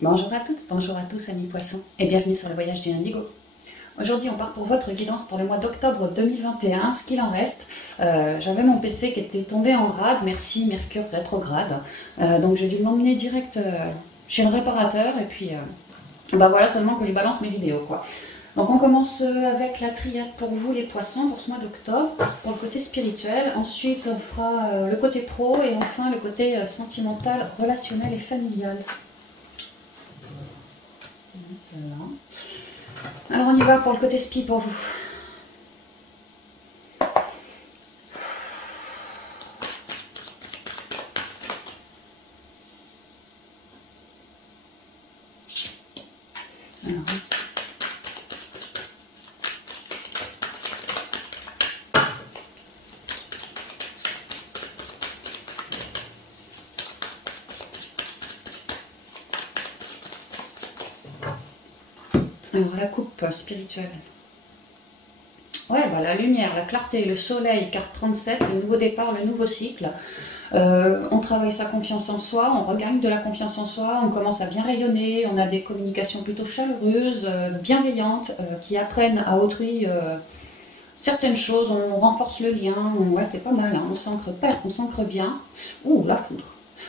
Bonjour à toutes, bonjour à tous amis poissons et bienvenue sur le voyage du Indigo. Aujourd'hui on part pour votre guidance pour le mois d'octobre 2021, ce qu'il en reste. J'avais mon PC qui était tombé en rade, merci Mercure rétrograde, donc j'ai dû m'emmener direct chez le réparateur et puis bah voilà seulement que je balance mes vidéos quoi. Donc on commence avec la triade pour vous les poissons pour ce mois d'octobre, pour le côté spirituel. Ensuite on fera le côté pro et enfin le côté sentimental, relationnel et familial. Alors on y va pour le côté spi pour vous. Alors la coupe spirituelle. Ouais, bah, la lumière, la clarté, le soleil, carte 37, le nouveau départ, le nouveau cycle. On travaille sa confiance en soi, on regagne de la confiance en soi, on commence à bien rayonner, on a des communications plutôt chaleureuses, bienveillantes, qui apprennent à autrui certaines choses, on renforce le lien, ouais c'est pas mal, hein, on s'ancre bien. Ouh, la foudre.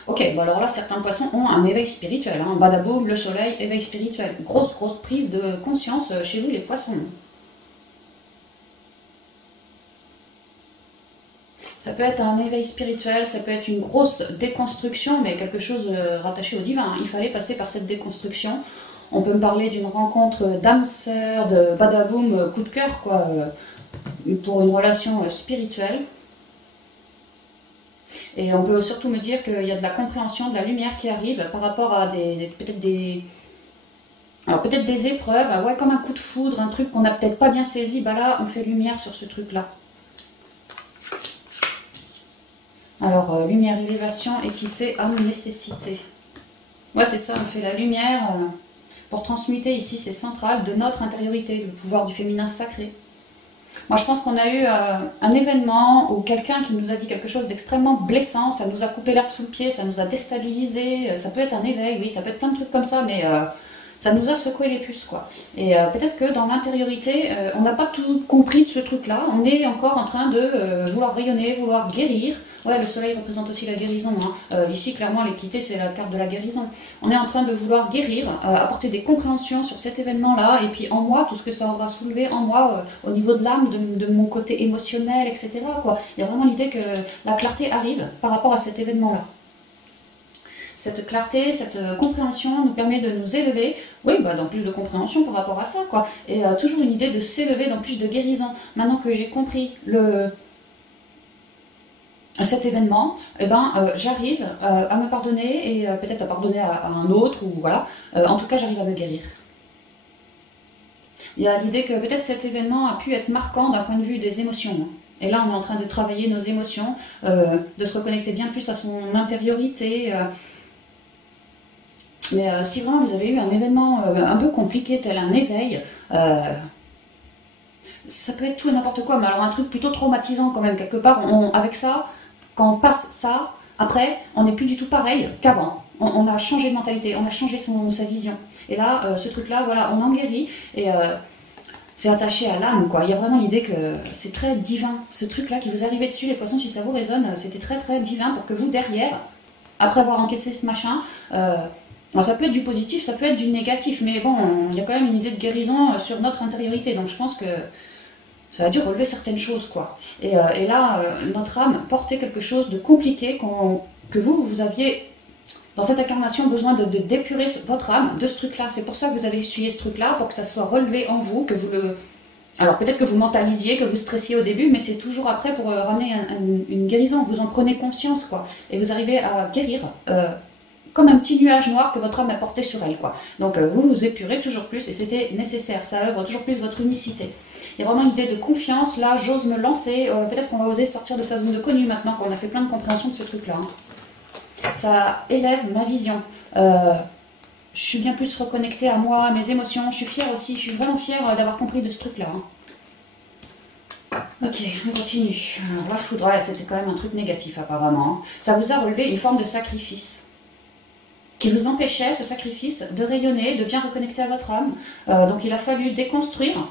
Ok, bon alors là certains poissons ont un éveil spirituel, hein. Badaboum, le soleil, éveil spirituel. Grosse prise de conscience chez vous les poissons. Ça peut être un éveil spirituel, ça peut être une grosse déconstruction, mais quelque chose rattaché au divin. Il fallait passer par cette déconstruction. On peut me parler d'une rencontre d'âme sœur, de badaboum, coup de cœur, quoi, pour une relation spirituelle. Et on peut surtout me dire qu'il y a de la compréhension, de la lumière qui arrive par rapport à peut-être des épreuves, ouais, comme un coup de foudre, un truc qu'on n'a peut-être pas bien saisi, bah là on fait lumière sur ce truc-là. Alors, lumière, élévation, équité, âme, nécessité. Ouais, c'est ça, on fait la lumière pour transmuter ici, c'est central, de notre intériorité, le pouvoir du féminin sacré. Moi, je pense qu'on a eu un événement ou quelqu'un qui nous a dit quelque chose d'extrêmement blessant, ça nous a coupé l'herbe sous le pied, ça nous a déstabilisé, ça peut être un éveil, oui, ça peut être plein de trucs comme ça, mais ça nous a secoué les puces, quoi. Et peut-être que dans l'intériorité, on n'a pas tout compris de ce truc-là, on est encore en train de vouloir rayonner, vouloir guérir. Ouais, le soleil représente aussi la guérison, hein. Ici, clairement, l'équité, c'est la carte de la guérison. On est en train de vouloir guérir, apporter des compréhensions sur cet événement-là, et puis en moi, tout ce que ça aura soulevé en moi, au niveau de l'âme, de mon côté émotionnel, etc., quoi. Il y a vraiment l'idée que la clarté arrive par rapport à cet événement-là. Cette clarté, cette compréhension nous permet de nous élever, oui, bah, dans plus de compréhension par rapport à ça, quoi. Et toujours une idée de s'élever dans plus de guérison. Maintenant que j'ai compris cet événement, eh ben, j'arrive à me pardonner et peut-être à pardonner à un autre, ou voilà. En tout cas, j'arrive à me guérir. Il y a l'idée que peut-être cet événement a pu être marquant d'un point de vue des émotions. Et là, on est en train de travailler nos émotions, de se reconnecter bien plus à son intériorité. Mais si vraiment vous avez eu un événement un peu compliqué, tel un éveil, ça peut être tout et n'importe quoi, mais alors un truc plutôt traumatisant quand même, quelque part, avec ça, quand on passe ça, après, on n'est plus du tout pareil qu'avant. On a changé de mentalité, on a changé sa vision. Et là, ce truc-là, voilà, on en guérit, et c'est attaché à l'âme, quoi. Il y a vraiment l'idée que c'est très divin. Ce truc-là qui vous est arrivé dessus, les poissons, si ça vous résonne, c'était très divin pour que vous, derrière, après avoir encaissé ce machin, alors ça peut être du positif, ça peut être du négatif, mais bon, il y a quand même une idée de guérison sur notre intériorité, donc je pense que ça a dû relever certaines choses, quoi. Et là, notre âme portait quelque chose de compliqué que vous aviez, dans cette incarnation, besoin de d'épurer votre âme de ce truc-là. C'est pour ça que vous avez essuyé ce truc-là, pour que ça soit relevé en vous, que vous le... Alors peut-être que vous mentalisiez, que vous stressiez au début, mais c'est toujours après pour ramener une guérison. Vous en prenez conscience, quoi. Et vous arrivez à guérir comme un petit nuage noir que votre âme a porté sur elle, quoi. Donc vous vous épurez toujours plus et c'était nécessaire, ça œuvre toujours plus votre unicité. Il y a vraiment l'idée de confiance, là j'ose me lancer, peut-être qu'on va oser sortir de sa zone de connu maintenant qu'on a fait plein de compréhension de ce truc-là. Hein. Ça élève ma vision. Je suis bien plus reconnectée à moi, à mes émotions, je suis fière aussi, je suis vraiment fière d'avoir compris de ce truc-là. Hein. Ok, on continue. Alors, la foudre, ouais, c'était quand même un truc négatif apparemment. Ça vous a relevé une forme de sacrifice. qui vous empêchait, ce sacrifice, de rayonner, de bien reconnecter à votre âme. Donc il a fallu déconstruire.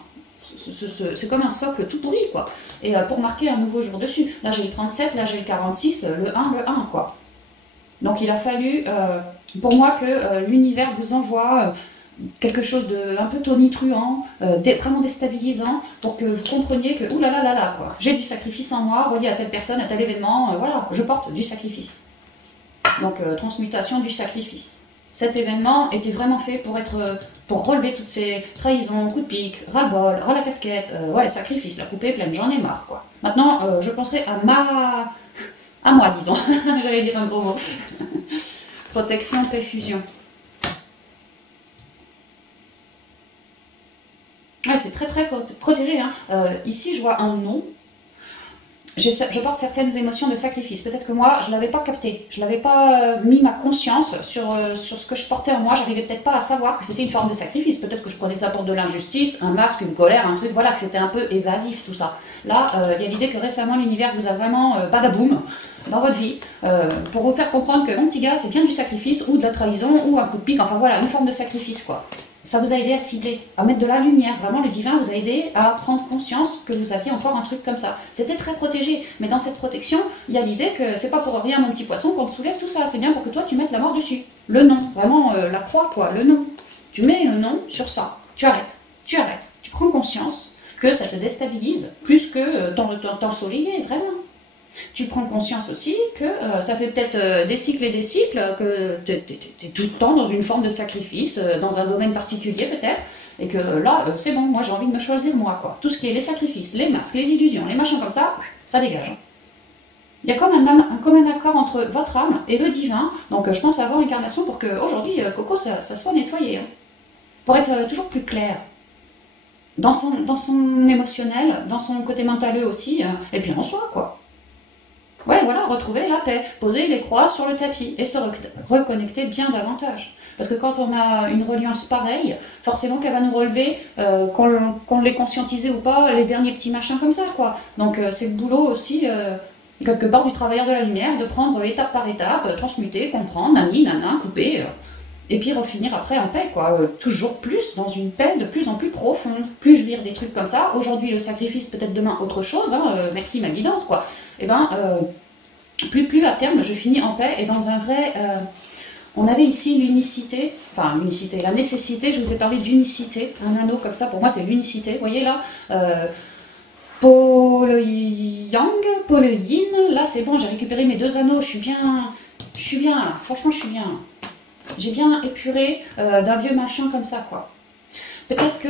C'est comme un socle tout pourri, quoi. Et pour marquer un nouveau jour dessus. Là j'ai le 37, là j'ai le 46, le 1, quoi. Donc il a fallu, pour moi, que l'univers vous envoie quelque chose de un peu tonitruant, vraiment déstabilisant, pour que vous compreniez que, ouh là là là là, quoi, j'ai du sacrifice en moi, relié à telle personne, à tel événement, voilà, je porte du sacrifice. Donc transmutation du sacrifice. Cet événement était vraiment fait pour relever toutes ces trahisons, coups de pique, ras-le-bol, ras la casquette, ouais, sacrifice, la coupe est pleine, j'en ai marre, quoi. Maintenant, je penserai à moi, disons. J'allais dire un gros mot. Protection, paix, fusion. Ouais, c'est très très protégé. Hein. Ici, je vois un nom. Je porte certaines émotions de sacrifice. Peut-être que moi, je ne l'avais pas capté. Je n'avais pas mis ma conscience sur ce que je portais en moi. J'arrivais peut-être pas à savoir que c'était une forme de sacrifice. Peut-être que je prenais ça pour de l'injustice, un masque, une colère, un truc. Voilà, que c'était un peu évasif tout ça. Là, il y a l'idée que récemment, l'univers vous a vraiment badaboum dans votre vie pour vous faire comprendre que mon petit gars, c'est bien du sacrifice ou de la trahison ou un coup de pique. Enfin voilà, une forme de sacrifice quoi. Ça vous a aidé à cibler, à mettre de la lumière. Vraiment, le divin vous a aidé à prendre conscience que vous aviez encore un truc comme ça. C'était très protégé. Mais dans cette protection, il y a l'idée que c'est pas pour rien, mon petit poisson, qu'on te soulève tout ça. C'est bien pour que toi, tu mettes la mort dessus. Le nom, vraiment la croix, quoi, le nom. Tu mets le nom sur ça. Tu arrêtes. Tu arrêtes. Tu prends conscience que ça te déstabilise plus que t'ensoleiller, vraiment. Tu prends conscience aussi que ça fait peut-être des cycles et des cycles, que tu es tout le temps dans une forme de sacrifice, dans un domaine particulier peut-être, et que là, c'est bon, moi j'ai envie de me choisir moi, quoi. Tout ce qui est les sacrifices, les masques, les illusions, les machins comme ça dégage. Il y a comme un commun accord entre votre âme et le divin, donc je pense avoir l'incarnation pour qu'aujourd'hui, Coco, ça soit nettoyé, hein, pour être toujours plus clair. Dans son émotionnel, dans son côté mentaleux aussi, et puis en soi, quoi. Ouais, voilà, retrouver la paix, poser les croix sur le tapis et se reconnecter bien davantage. Parce que quand on a une reliance pareille, forcément qu'elle va nous relever, qu'on l'ait conscientisé ou pas, les derniers petits machins comme ça, quoi. Donc c'est le boulot aussi, quelque part, du travailleur de la lumière, de prendre étape par étape, transmuter, comprendre, nani, nana, couper, et puis refinir après en paix, quoi. Toujours plus dans une paix de plus en plus profonde. Plus je vire des trucs comme ça, aujourd'hui le sacrifice, peut-être demain autre chose, hein, merci ma guidance, quoi. Et ben, plus à terme, je finis en paix et dans un vrai... on avait ici l'unicité, enfin l'unicité, la nécessité, je vous ai parlé d'unicité, un anneau comme ça, pour moi c'est l'unicité, vous voyez là, pôle yang, pôle yin, là c'est bon, j'ai récupéré mes deux anneaux, je suis bien, franchement je suis bien. J'ai bien épuré d'un vieux machin comme ça, quoi. Peut-être que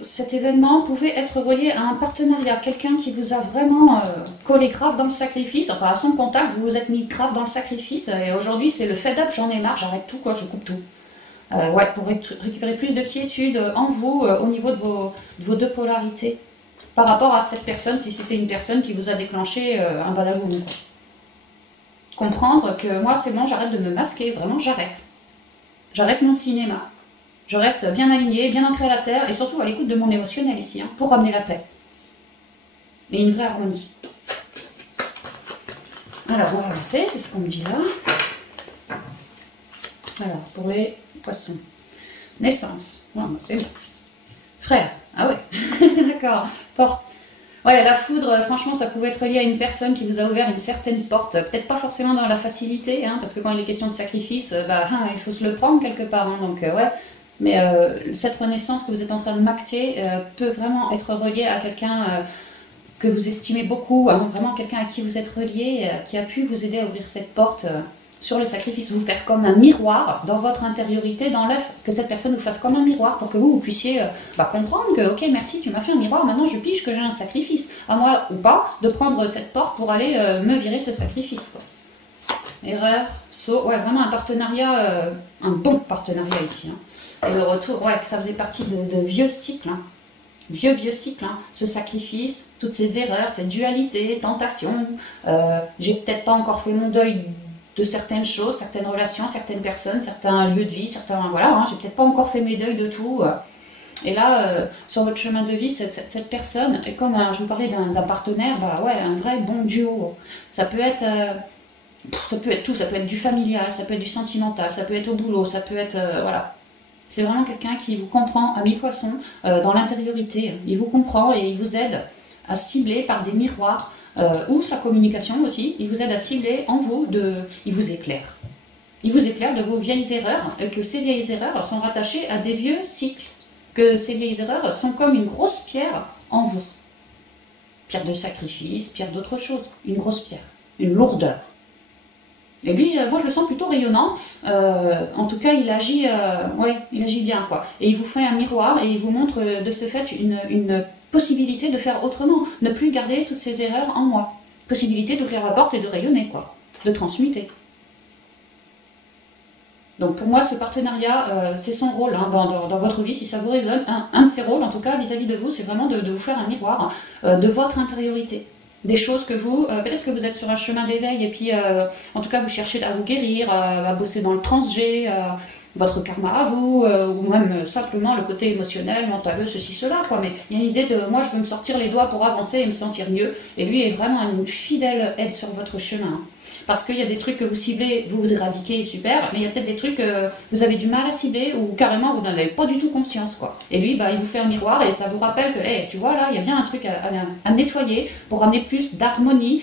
cet événement pouvait être relié à un partenariat, quelqu'un qui vous a vraiment collé grave dans le sacrifice, enfin à son contact, vous vous êtes mis grave dans le sacrifice, et aujourd'hui c'est le fed up, j'en ai marre, j'arrête tout, quoi, je coupe tout. Ouais, pour récupérer plus de quiétude en vous, au niveau de vos deux polarités, par rapport à cette personne, si c'était une personne qui vous a déclenché un badaboum, quoi. Comprendre que moi c'est bon, j'arrête de me masquer, vraiment j'arrête. J'arrête mon cinéma. Je reste bien alignée, bien ancrée à la terre et surtout à l'écoute de mon émotionnel ici, hein, pour ramener la paix. Et une vraie harmonie. Alors on va avancer, qu'est-ce qu'on me dit là? Alors, pour les poissons. Naissance. Non, c'est bon. Frère. Ah ouais, d'accord. Porte. Ouais, la foudre, franchement, ça pouvait être lié à une personne qui vous a ouvert une certaine porte. Peut-être pas forcément dans la facilité, hein, parce que quand il est question de sacrifice, il faut se le prendre quelque part. Hein, donc, ouais. Mais cette renaissance que vous êtes en train de m'acter peut vraiment être reliée à quelqu'un que vous estimez beaucoup, hein, vraiment quelqu'un à qui vous êtes relié, qui a pu vous aider à ouvrir cette porte sur le sacrifice, vous faire comme un miroir dans votre intériorité, dans l'œuf, que cette personne vous fasse comme un miroir pour que vous puissiez comprendre que, ok, merci, tu m'as fait un miroir, maintenant je pige que j'ai un sacrifice, à moi ou pas, de prendre cette porte pour aller me virer ce sacrifice, quoi. Erreur, saut, ouais, vraiment un partenariat, un bon partenariat ici, hein. Et le retour, ouais, que ça faisait partie de vieux cycles, hein. Vieux cycle, hein. Ce sacrifice, toutes ces erreurs, cette dualité, tentation, j'ai peut-être pas encore fait mon deuil de certaines choses, certaines relations, certaines personnes, certains lieux de vie, certains, voilà, hein, j'ai peut-être pas encore fait mes deuils de tout, et là, sur votre chemin de vie, cette personne est comme, je vous parlais d'un partenaire, ouais, un vrai bon duo, ça peut être Ça peut être tout, ça peut être du familial, ça peut être du sentimental, ça peut être au boulot, ça peut être... voilà. C'est vraiment quelqu'un qui vous comprend à mi-poisson, dans l'intériorité. Il vous comprend et il vous aide à cibler par des miroirs, ou sa communication aussi, il vous aide à cibler en vous, il vous éclaire. Il vous éclaire de vos vieilles erreurs, que ces vieilles erreurs sont rattachées à des vieux cycles, que ces vieilles erreurs sont comme une grosse pierre en vous. Pierre de sacrifice, pierre d'autre chose, une grosse pierre, une lourdeur. Et lui, moi je le sens plutôt rayonnant, en tout cas il agit, ouais, il agit bien quoi. Et il vous fait un miroir et il vous montre de ce fait une possibilité de faire autrement, ne plus garder toutes ces erreurs en moi. Possibilité d'ouvrir la porte et de rayonner quoi, de transmuter. Donc pour moi ce partenariat, c'est son rôle hein, dans votre vie, si ça vous résonne, un de ses rôles en tout cas vis-à-vis de vous, c'est vraiment de vous faire un miroir de votre intériorité. Des choses que vous, peut-être que vous êtes sur un chemin d'éveil et puis en tout cas vous cherchez à vous guérir, à bosser dans le transg, votre karma à vous, ou même simplement le côté émotionnel, mental, ceci, cela, quoi. Mais il y a une idée de moi je veux me sortir les doigts pour avancer et me sentir mieux, et lui est vraiment une fidèle aide sur votre chemin. Parce qu'il y a des trucs que vous ciblez, vous vous éradiquez, super, mais il y a peut-être des trucs que vous avez du mal à cibler ou carrément vous n'en avez pas du tout conscience, quoi. Et lui, bah, il vous fait un miroir et ça vous rappelle que, hey, tu vois là, il y a bien un truc à nettoyer pour amener plus d'harmonie,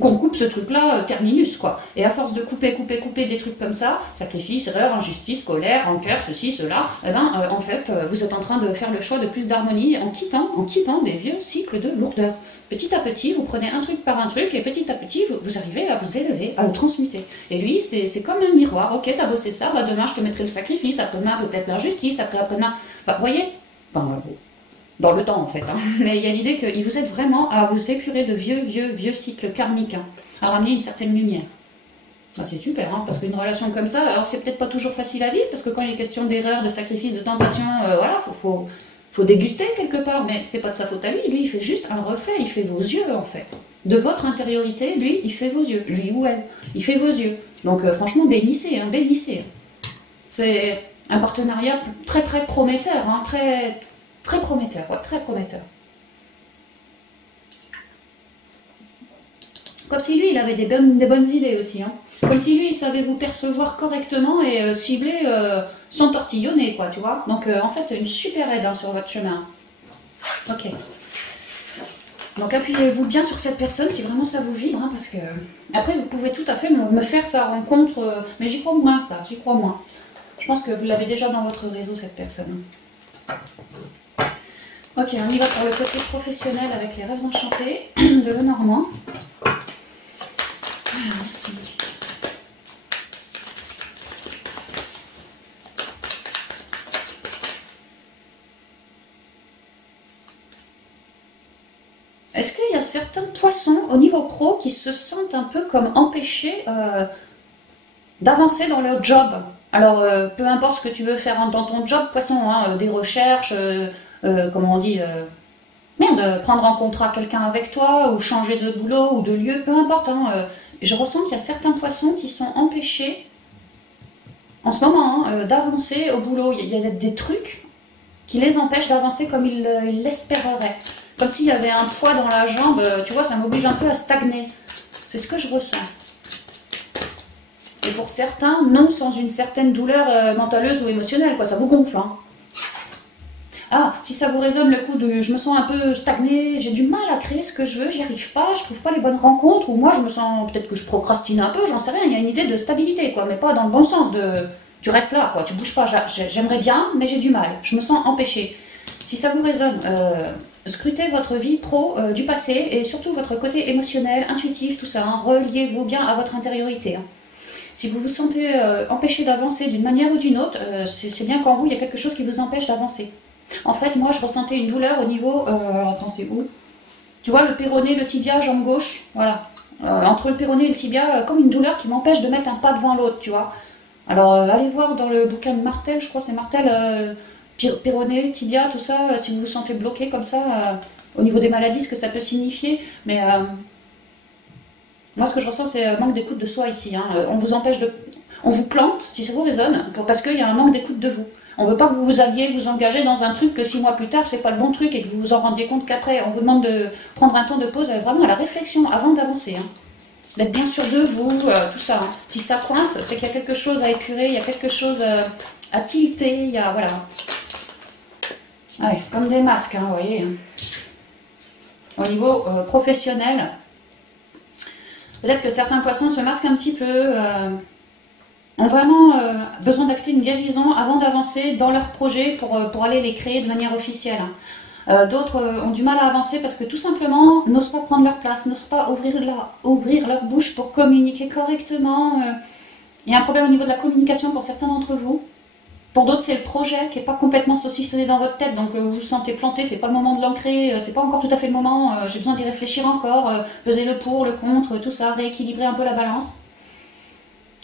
qu'on coupe ce truc-là, terminus, quoi. Et à force de couper des trucs comme ça, sacrifice, erreur, injustice, colère, rancœur, ceci, cela, eh ben, en fait, vous êtes en train de faire le choix de plus d'harmonie en quittant des vieux cycles de lourdeur. Petit à petit, vous prenez un truc par un truc, et petit à petit, vous arrivez à vous élever, à le transmuter. Et lui, c'est comme un miroir. Ok, t'as bossé ça, bah demain, je te mettrai le sacrifice, après-demain, peut-être l'injustice, après-demain... Bah, vous voyez, enfin, dans le temps en fait, hein. Mais il y a l'idée qu'il vous aide vraiment à vous épurer de vieux cycles karmiques, hein, à ramener une certaine lumière. Bah, c'est super, hein, parce qu'une relation comme ça, alors c'est peut-être pas toujours facile à vivre, parce que quand il est question d'erreur, de sacrifice, de tentation, voilà, faut déguster quelque part, mais c'est pas de sa faute à lui, il fait juste un reflet, il fait vos yeux en fait. De votre intériorité, lui, il fait vos yeux, lui ou elle, il fait vos yeux. Donc franchement, bénissez, hein, bénissez. C'est un partenariat très prometteur, hein, très prometteur, ouais, très prometteur. Comme si lui, il avait des bonnes idées aussi. Hein. Comme si lui, il savait vous percevoir correctement et cibler sans tortillonner, quoi, tu vois. Donc, en fait, une super aide hein, sur votre chemin. Ok. Donc, appuyez-vous bien sur cette personne si vraiment ça vous vibre, hein, parce que... Après, vous pouvez tout à fait me faire sa rencontre, mais j'y crois moins, ça, j'y crois moins. Je pense que vous l'avez déjà dans votre réseau, cette personne. Ok, on y va pour le côté professionnel avec les rêves enchantés de Lenormand. Alors, merci. Est-ce qu'il y a certains poissons au niveau pro qui se sentent un peu comme empêchés d'avancer dans leur job? Alors, peu importe ce que tu veux faire dans ton job, poisson, hein, des recherches... comment on dit, merde, prendre en contrat quelqu'un avec toi, ou changer de boulot, ou de lieu, peu importe, hein, je ressens qu'il y a certains poissons qui sont empêchés, en ce moment, hein, d'avancer au boulot. Il y a des trucs qui les empêchent d'avancer comme ils l'espéreraient. Comme s'il y avait un poids dans la jambe, tu vois, ça m'oblige un peu à stagner. C'est ce que je ressens. Et pour certains, non sans une certaine douleur mentaleuse ou émotionnelle, quoi, ça vous gonfle, hein. Ah, si ça vous résonne le coup de je me sens un peu stagnée, j'ai du mal à créer ce que je veux, j'y arrive pas, je trouve pas les bonnes rencontres, ou moi je me sens, peut-être que je procrastine un peu, j'en sais rien, il y a une idée de stabilité, quoi, mais pas dans le bon sens de tu restes là, quoi, tu bouges pas, j'aimerais bien, mais j'ai du mal, je me sens empêchée. Si ça vous résonne, scrutez votre vie pro du passé et surtout votre côté émotionnel, intuitif, tout ça, hein, reliez-vous bien à votre intériorité. Hein. Si vous vous sentez empêché d'avancer d'une manière ou d'une autre, c'est bien qu'en vous, il y a quelque chose qui vous empêche d'avancer. En fait, moi, je ressentais une douleur au niveau... attends, c'est où? Tu vois, le péroné, le tibia, jambe gauche, voilà. Entre le péroné et le tibia, comme une douleur qui m'empêche de mettre un pas devant l'autre, tu vois. Alors, allez voir dans le bouquin de Martel, je crois c'est Martel, péroné, tibia, tout ça, si vous vous sentez bloqué comme ça, au niveau des maladies, ce que ça peut signifier. Mais moi, ce que je ressens, c'est manque d'écoute de soi ici. Hein. On vous empêche de... On vous plante, si ça vous résonne, parce qu'il y a un manque d'écoute de vous. On ne veut pas que vous alliez vous engager dans un truc que 6 mois plus tard, c'est pas le bon truc et que vous vous en rendiez compte qu'après. On vous demande de prendre un temps de pause vraiment à la réflexion avant d'avancer. Hein. d'être bien sûr de vous, tout ça. Hein. Si ça coince, c'est qu'il y a quelque chose à épurer, il y a quelque chose à tilter, il y a, voilà. Ouais, comme des masques, hein, vous voyez. Au niveau professionnel, peut-être que certains poissons se masquent un petit peu, ont vraiment besoin d'acter une guérison avant d'avancer dans leur projet pour aller les créer de manière officielle. D'autres ont du mal à avancer parce que tout simplement n'osent pas prendre leur place, n'osent pas ouvrir leur bouche pour communiquer correctement. Il y a un problème au niveau de la communication pour certains d'entre vous. Pour d'autres, c'est le projet qui n'est pas complètement saucissonné dans votre tête, donc vous vous sentez planté, c'est pas le moment de l'ancrer, c'est pas encore tout à fait le moment, j'ai besoin d'y réfléchir encore, peser le pour, le contre, tout ça, rééquilibrer un peu la balance.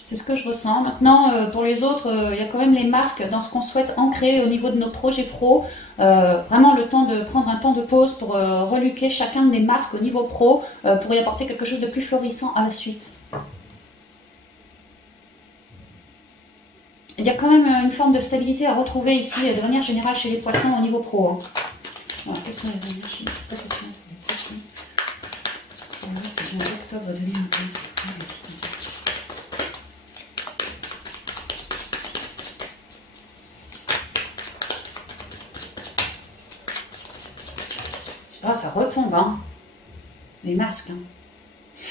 C'est ce que je ressens. Maintenant, pour les autres, il y a quand même les masques dans ce qu'on souhaite ancrer au niveau de nos projets pro. Vraiment le temps de prendre un temps de pause pour reluquer chacun des masques au niveau pro pour y apporter quelque chose de plus florissant à la suite. Il y a quand même une forme de stabilité à retrouver ici, de manière générale, chez les poissons au niveau pro. Hein. Voilà, quelles sont les énergies? Pas question pour les poissons. Pour le reste du mois d'octobre 2015. Ah, ça retombe, hein. Les masques, hein.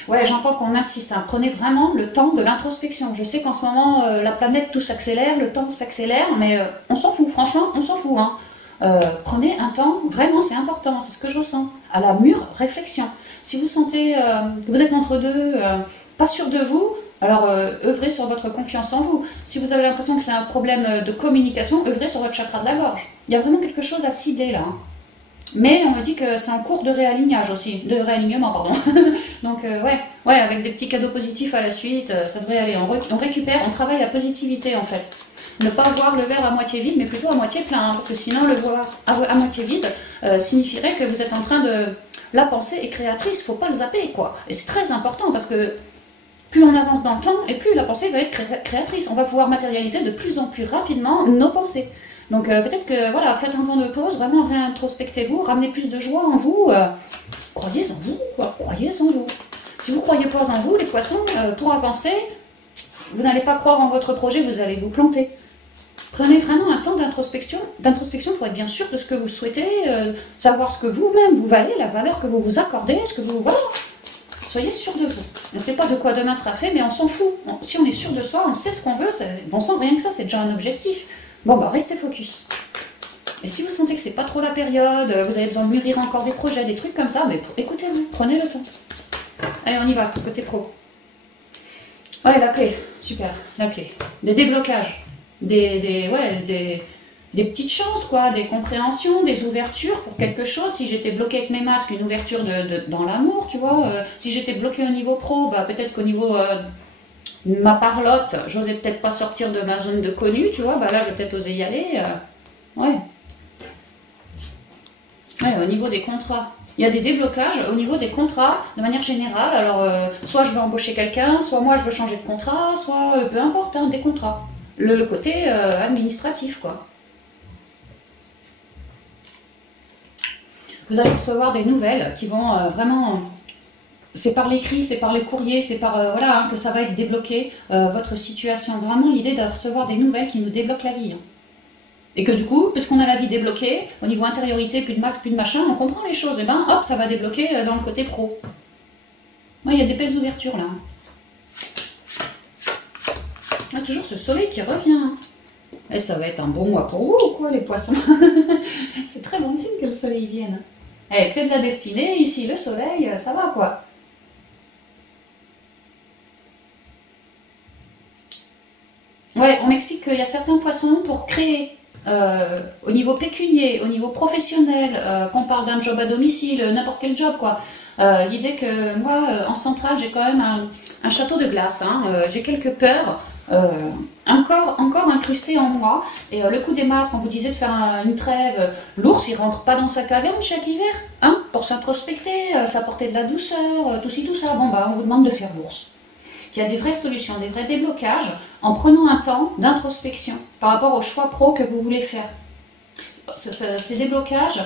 Ouais, j'entends qu'on insiste, hein. Prenez vraiment le temps de l'introspection. Je sais qu'en ce moment, la planète, tout s'accélère, le temps s'accélère, mais on s'en fout, franchement, on s'en fout. Hein. Prenez un temps, vraiment, c'est important, c'est ce que je ressens, à la mûre réflexion. Si vous sentez que vous êtes entre deux, pas sûr de vous, alors œuvrez sur votre confiance en vous. Si vous avez l'impression que c'est un problème de communication, œuvrez sur votre chakra de la gorge. Il y a vraiment quelque chose à cibler là. Hein. Mais on me dit que c'est en cours de réalignage aussi, de réalignement, pardon. Donc ouais, avec des petits cadeaux positifs à la suite, ça devrait aller. On récupère, on travaille la positivité en fait. Ne pas voir le verre à moitié vide, mais plutôt à moitié plein, hein, parce que sinon le voir à moitié vide signifierait que vous êtes en train de... La pensée est créatrice, faut pas le zapper quoi. Et c'est très important parce que plus on avance dans le temps, et plus la pensée va être créatrice. On va pouvoir matérialiser de plus en plus rapidement nos pensées. Donc peut-être que voilà, faites un temps de pause, vraiment réintrospectez-vous, ramenez plus de joie en vous, croyez en vous, quoi, croyez en vous. Si vous ne croyez pas en vous, les poissons, pour avancer, vous n'allez pas croire en votre projet, vous allez vous planter. Prenez vraiment un temps d'introspection pour être bien sûr de ce que vous souhaitez, savoir ce que vous-même vous valez, la valeur que vous vous accordez, ce que vous... Voilà. Soyez sûr de vous. On ne sait pas de quoi demain sera fait, mais on s'en fout. Si on est sûr de soi, on sait ce qu'on veut, bon sang, rien que ça, c'est déjà un objectif. Bon, bah restez focus. Et si vous sentez que c'est pas trop la période, vous avez besoin de mûrir encore des projets, des trucs comme ça, mais écoutez-vous, prenez le temps. Allez, on y va, côté pro. Ouais, la clé, super, la clé. Des déblocages, des petites chances, quoi, des compréhensions, des ouvertures pour quelque chose. Si j'étais bloquée avec mes masques, une ouverture dans l'amour, tu vois. Si j'étais bloquée au niveau pro, bah peut-être qu'au niveau... ma parlotte, j'osais peut-être pas sortir de ma zone de connu, tu vois, bah là je vais peut-être oser y aller. Ouais, au niveau des contrats, il y a des déblocages au niveau des contrats de manière générale. Alors, soit je veux embaucher quelqu'un, soit moi je veux changer de contrat, soit peu importe, hein, des contrats. Le côté administratif, quoi. Vous allez recevoir des nouvelles qui vont vraiment... C'est par l'écrit, c'est par les courriers, c'est par voilà, hein, que ça va être débloqué, votre situation. Vraiment l'idée de recevoir des nouvelles qui nous débloquent la vie. Hein. Et que du coup, puisqu'on a la vie débloquée, au niveau intériorité, plus de masque, plus de machin, on comprend les choses. Et ben hop, ça va débloquer dans le côté pro. Ouais, il y a des belles ouvertures là. Il y a toujours ce soleil qui revient. Hein. Et ça va être un bon mois pour vous ou quoi les poissons? C'est très bon signe que le soleil vienne. Eh, que de la destinée, ici le soleil, ça va quoi. Ouais, on m'explique qu'il y a certains poissons pour créer au niveau pécunier, au niveau professionnel, qu'on parle d'un job à domicile, n'importe quel job quoi. L'idée que moi, en centrale, j'ai quand même un château de glace. Hein, j'ai quelques peurs encore incrustées en moi. Et le coup des masques, on vous disait de faire une trêve. L'ours, il rentre pas dans sa caverne chaque hiver, hein, pour s'introspecter, s'apporter de la douceur, tout ci, tout ça. Bon, bah, on vous demande de faire l'ours. Il y a des vraies solutions, des vrais déblocages en prenant un temps d'introspection par rapport au choix pro que vous voulez faire. Ces déblocages,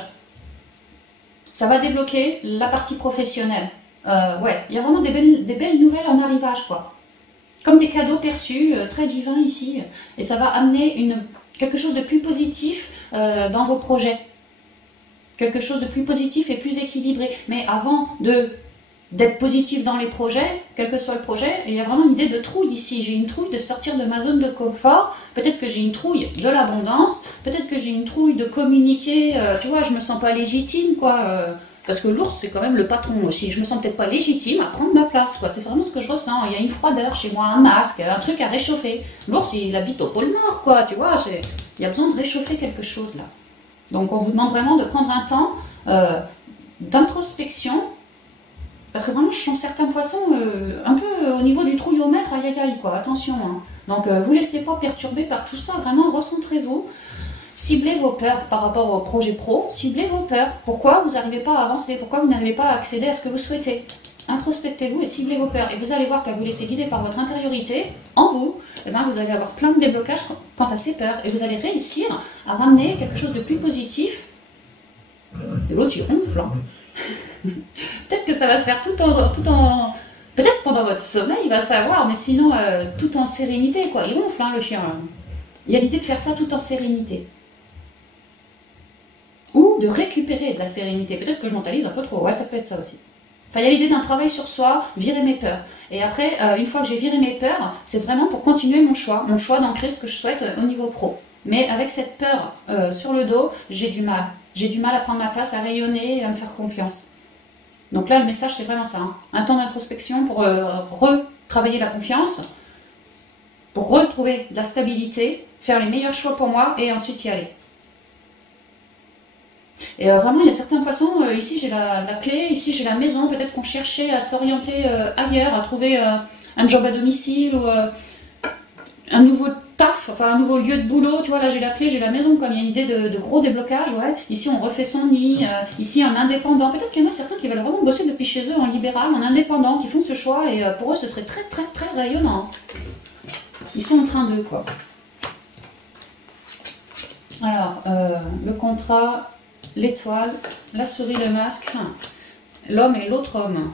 ça va débloquer la partie professionnelle. Ouais, il y a vraiment des belles nouvelles en arrivage, quoi. Comme des cadeaux perçus, très divins ici. Et ça va amener quelque chose de plus positif dans vos projets. Quelque chose de plus positif et plus équilibré. Mais avant d'être positif dans les projets, quel que soit le projet, il y a vraiment une idée de trouille ici. J'ai une trouille de sortir de ma zone de confort. Peut-être que j'ai une trouille de l'abondance. Peut-être que j'ai une trouille de communiquer. Tu vois, je me sens pas légitime, quoi. Parce que l'ours, c'est quand même le patron aussi. Je me sens peut-être pas légitime à prendre ma place, quoi. C'est vraiment ce que je ressens. Il y a une froideur chez moi, un masque, un truc à réchauffer. L'ours, il habite au pôle Nord, quoi. Tu vois, il y a besoin de réchauffer quelque chose, là. Donc, on vous demande vraiment de prendre un temps d'introspection. Parce que vraiment, je sens certains poissons un peu au niveau du trouillomètre, aïe aïe aïe, quoi. Attention, hein. Donc, vous ne laissez pas perturber par tout ça. Vraiment, recentrez-vous. Ciblez vos peurs par rapport au projet pro, ciblez vos peurs. Pourquoi vous n'arrivez pas à avancer? Pourquoi vous n'arrivez pas à accéder à ce que vous souhaitez? Introspectez-vous et ciblez vos peurs. Et vous allez voir qu'à vous laisser guider par votre intériorité, en vous, eh ben, vous allez avoir plein de déblocages quant à ces peurs. Et vous allez réussir à ramener quelque chose de plus positif. Et l'autre, il ronfle. Hein. Peut-être que ça va se faire tout en... Peut-être pendant votre sommeil, il va savoir, mais sinon, tout en sérénité, quoi. Il ronfle, hein, le chien. Il y a l'idée de faire ça tout en sérénité. Ou de récupérer de la sérénité. Peut-être que je mentalise un peu trop. Ouais, ça peut être ça aussi. Enfin, il y a l'idée d'un travail sur soi, virer mes peurs. Et après, une fois que j'ai viré mes peurs, c'est vraiment pour continuer mon choix d'ancrer ce que je souhaite au niveau pro. Mais avec cette peur sur le dos, j'ai du mal. J'ai du mal à prendre ma place, à rayonner et à me faire confiance. Donc là, le message, c'est vraiment ça. Hein. Un temps d'introspection pour retravailler la confiance, pour retrouver de la stabilité, faire les meilleurs choix pour moi et ensuite y aller. Et vraiment, il y a certains poissons, ici j'ai la clé, ici j'ai la maison, peut-être qu'on cherchait à s'orienter ailleurs, à trouver un job à domicile ou un nouveau taf, enfin un nouveau lieu de boulot, tu vois, là j'ai la clé, j'ai la maison, comme il y a une idée de gros déblocage, ouais. Ici on refait son nid, ici en indépendant, peut-être qu'il y en a certains qui veulent vraiment bosser depuis chez eux en libéral, en indépendant, qui font ce choix et pour eux ce serait très très très rayonnant. Ils sont en train de, quoi. Alors, le contrat... L'étoile, la souris, le masque, l'homme et l'autre homme.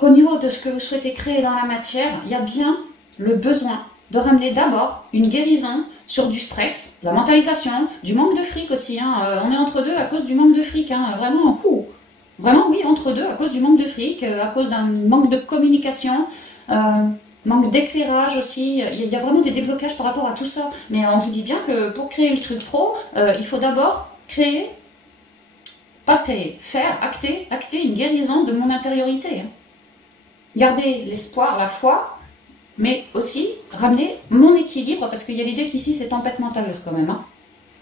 Au niveau de ce que vous souhaitez créer dans la matière, il y a bien le besoin de ramener d'abord une guérison sur du stress, de la mentalisation, du manque de fric aussi. Hein. On est entre deux à cause du manque de fric. Hein. Vraiment, vraiment, oui, entre deux à cause du manque de fric, à cause d'un manque de communication. Manque d'éclairage aussi, il y a vraiment des déblocages par rapport à tout ça. Mais on vous dit bien que pour créer le truc pro, il faut d'abord faire, acter une guérison de mon intériorité. Hein. Garder l'espoir, la foi, mais aussi ramener mon équilibre, parce qu'il y a l'idée qu'ici c'est tempête mentaleuse quand même. Hein.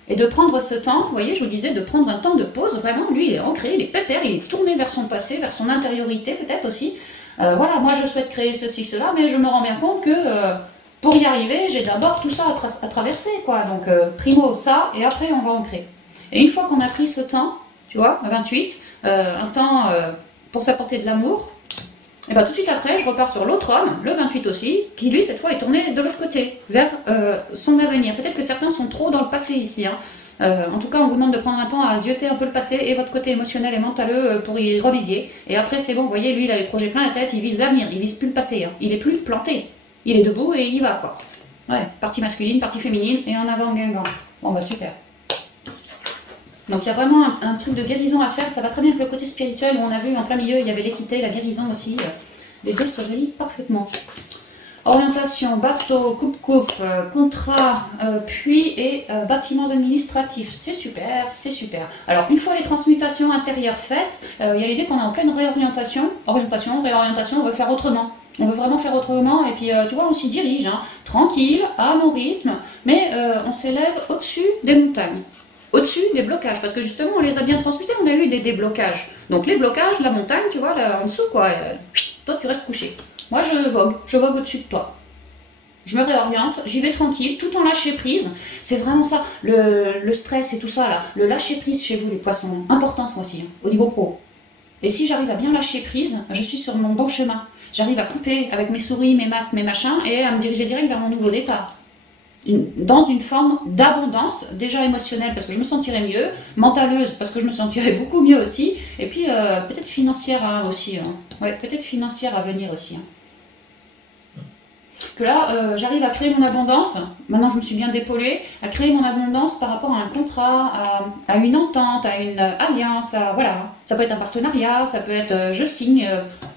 Et de prendre ce temps, vous voyez, je vous disais, de prendre un temps de pause, vraiment, lui il est ancré, il est pépère, il est tourné vers son passé, vers son intériorité peut-être aussi. Voilà, moi je souhaite créer ceci, cela, mais je me rends bien compte que pour y arriver, j'ai d'abord tout ça à traverser, quoi. Donc, primo ça, et après on va ancrer. Et une fois qu'on a pris ce temps, tu vois, à 28, un temps pour s'apporter de l'amour, et bien tout de suite après, je repars sur l'autre homme, le 28 aussi, qui lui, cette fois, est tourné de l'autre côté, vers son avenir. Peut-être que certains sont trop dans le passé ici, hein. En tout cas, on vous demande de prendre un temps à zioter un peu le passé et votre côté émotionnel et mentaleux pour y remédier. Et après, c'est bon, vous voyez, lui, il a les projets plein la tête, il vise l'avenir, il vise plus le passé. Hein. Il est plus planté. Il est debout et il y va, quoi. Ouais, partie masculine, partie féminine, et en avant, Guingamp. Bon, bah super. Donc, il y a vraiment un truc de guérison à faire. Ça va très bien avec le côté spirituel, où on a vu en plein milieu, il y avait l'équité, la guérison aussi. Les deux se relient parfaitement. Orientation, bateau, coupe-coupe, contrat, puits et bâtiments administratifs. C'est super, c'est super. Alors, une fois les transmutations intérieures faites, il y a l'idée qu'on est en pleine réorientation. Réorientation, on veut faire autrement. On veut vraiment faire autrement. Et puis, tu vois, on s'y dirige, hein, tranquille, à mon rythme, mais on s'élève au-dessus des montagnes. Au-dessus des blocages, parce que justement, on les a bien transmutés, on a eu des déblocages. Donc, les blocages, la montagne, tu vois, là en dessous, quoi. Toi, tu restes couché. Moi, je vogue au-dessus de toi. Je me réoriente, j'y vais tranquille, tout en lâcher prise. C'est vraiment ça, le stress et tout ça, là. Le lâcher prise chez vous, les poissons. Important, ça aussi, hein, au niveau pro. Et si j'arrive à bien lâcher prise, je suis sur mon bon chemin. J'arrive à couper avec mes souris, mes masques, mes machins, et à me diriger direct vers mon nouveau départ. dans une forme d'abondance, déjà émotionnelle parce que je me sentirais mieux, mentaleuse parce que je me sentirais beaucoup mieux aussi, et puis peut-être financière hein, aussi. Hein. Ouais, peut-être financière à venir aussi. Hein. Que là, j'arrive à créer mon abondance, maintenant je me suis bien dépaulée, à créer mon abondance par rapport à un contrat, à une entente, à une alliance, voilà. Ça peut être un partenariat, ça peut être je signe,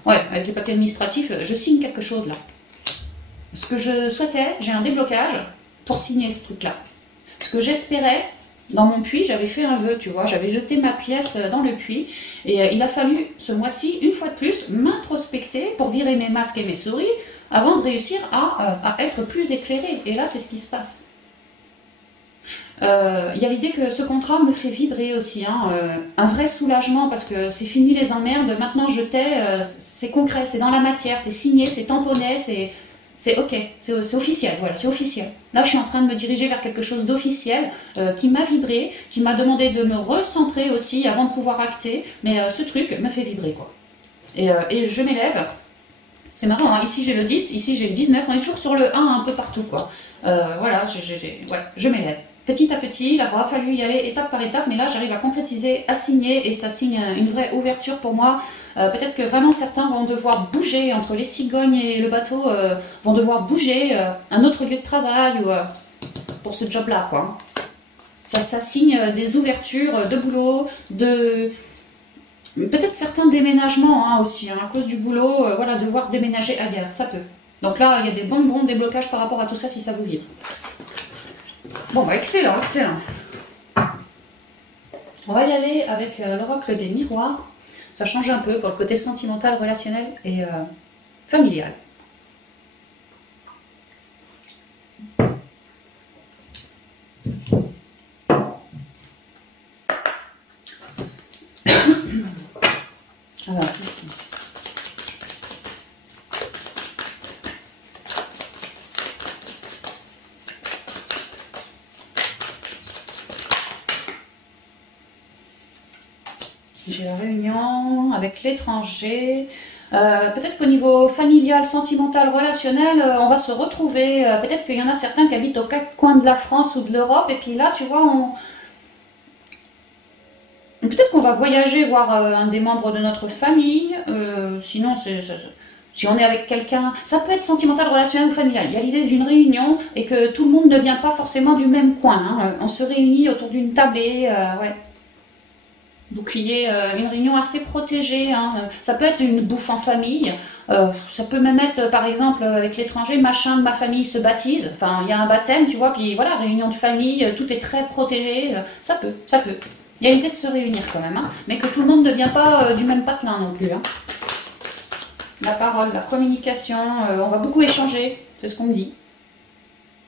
ouais, avec les papiers administratifs, je signe quelque chose là. Ce que je souhaitais, j'ai un déblocage pour signer ce truc-là. Ce que j'espérais, dans mon puits, j'avais fait un vœu, tu vois, j'avais jeté ma pièce dans le puits, et il a fallu ce mois-ci, une fois de plus, m'introspecter pour virer mes masques et mes souris, avant de réussir à être plus éclairée. Et là, c'est ce qui se passe. Il y a l'idée que ce contrat me fait vibrer aussi, hein, un vrai soulagement parce que c'est fini les emmerdes, maintenant je t'ai, c'est concret, c'est dans la matière, c'est signé, c'est tamponné, c'est ok, c'est officiel, voilà, c'est officiel. Là, je suis en train de me diriger vers quelque chose d'officiel qui m'a vibré, qui m'a demandé de me recentrer aussi avant de pouvoir acter, mais ce truc me fait vibrer, quoi. Et je m'élève. C'est marrant, hein. Ici j'ai le 10, ici j'ai le 19, on est toujours sur le 1 un peu partout, quoi. Voilà, ouais, je m'élève. Petit à petit, il aura fallu y aller étape par étape, mais là j'arrive à concrétiser, à signer, et ça signe une vraie ouverture pour moi. Peut-être que vraiment certains vont devoir bouger, entre les cigognes et le bateau, vont devoir bouger, un autre lieu de travail, ou pour ce job-là, quoi. Ça signe des ouvertures de boulot, de... Peut-être certains déménagements hein, aussi, hein, à cause du boulot, voilà, devoir déménager ailleurs, ça peut. Donc là, il y a des bons déblocages par rapport à tout ça si ça vous vibre. Bon, bah excellent, excellent. On va y aller avec l'oracle des miroirs. Ça change un peu pour le côté sentimental, relationnel et familial. Alors, ici. J'ai la réunion avec l'étranger. Peut-être qu'au niveau familial, sentimental, relationnel, on va se retrouver. Peut-être qu'il y en a certains qui habitent aux quatre coins de la France ou de l'Europe. Et puis là, tu vois, peut-être qu'on va voyager voir un des membres de notre famille. Sinon, si on est avec quelqu'un, ça peut être sentimental, relationnel ou familial. Il y a l'idée d'une réunion et que tout le monde ne vient pas forcément du même coin. Hein. On se réunit autour d'une tablée. Ouais. Bouclier, une réunion assez protégée. Hein. Ça peut être une bouffe en famille. Ça peut même être, par exemple, avec l'étranger, machin de ma famille se baptise. Enfin, il y a un baptême, tu vois. Puis voilà, réunion de famille, tout est très protégé. Ça peut, ça peut. Il y a l'idée de se réunir quand même. Hein. Mais que tout le monde ne vient pas du même patelin non plus. Hein. La parole, la communication, on va beaucoup échanger. C'est ce qu'on me dit.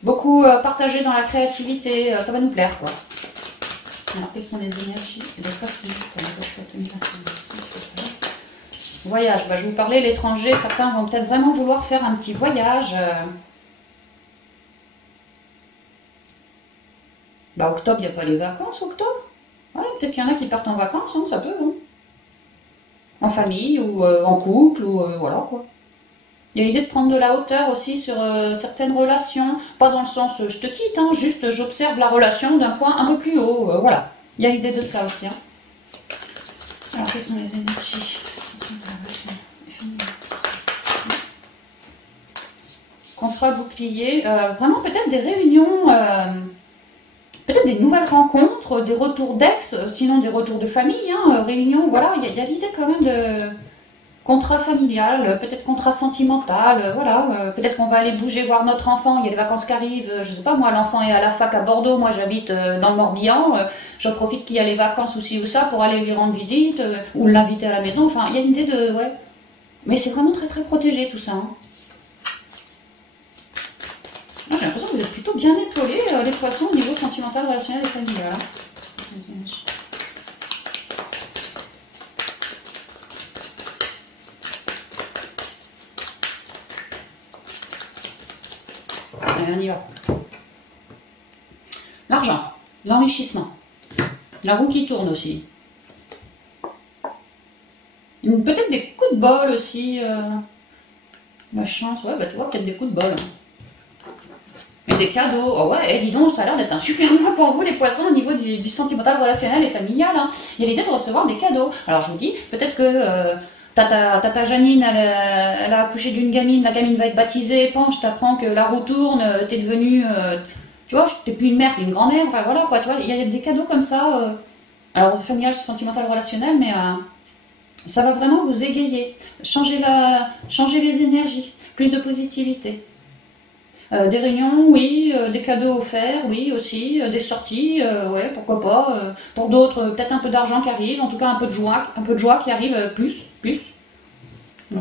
Beaucoup partager dans la créativité. Ça va nous plaire, quoi. Alors, quelles sont les énergies et les personnes Voyage, bah, je vous parlais, l'étranger, certains vont peut-être vraiment vouloir faire un petit voyage. Bah, octobre, il n'y a pas les vacances, octobre. Ouais, peut-être qu'il y en a qui partent en vacances, hein, ça peut. Hein. En famille ou en couple, ou voilà quoi. Il y a l'idée de prendre de la hauteur aussi sur certaines relations, pas dans le sens je te quitte, hein, juste j'observe la relation d'un point un peu plus haut, voilà. Il y a l'idée de ça aussi. Hein. Alors, quelles sont les énergies? Contrat bouclier, vraiment peut-être des réunions, peut-être des nouvelles rencontres, des retours d'ex, sinon des retours de famille, hein, réunions, voilà, il y a l'idée quand même de... Contrat familial, peut-être contrat sentimental, voilà, peut-être qu'on va aller bouger voir notre enfant, il y a les vacances qui arrivent, je sais pas, moi l'enfant est à la fac à Bordeaux, moi j'habite dans le Morbihan, j'en profite qu'il y a les vacances ou ci ou ça pour aller lui rendre visite, ou l'inviter à la maison, enfin il y a une idée de, ouais, mais c'est vraiment très très protégé tout ça. Hein. J'ai l'impression que vous êtes plutôt bien épaulés, les poissons, au niveau sentimental, relationnel et familial. Allez, on y va. L'argent, l'enrichissement, la roue qui tourne aussi. Peut-être des coups de bol aussi. La chance, ouais, bah tu vois, peut-être des coups de bol. Hein. Mais des cadeaux, oh ouais, dis donc, ça a l'air d'être un super mois pour vous les poissons au niveau du sentimental, relationnel et familial. Hein. Il y a l'idée de recevoir des cadeaux. Alors je vous dis, peut-être que tata Janine, elle a accouché d'une gamine, la gamine va être baptisée, je t'apprends que la roue tourne, t'es devenue, tu vois, t'es plus une mère, t'es une grand-mère, enfin voilà quoi, tu vois, il y a des cadeaux comme ça, alors familial, sentimental, relationnel, mais ça va vraiment vous égayer, changer les énergies, plus de positivité. Des réunions, oui, des cadeaux offerts, oui aussi, des sorties, ouais, pourquoi pas. Pour d'autres, peut-être un peu d'argent qui arrive, en tout cas un peu de joie qui arrive, plus. Ouais.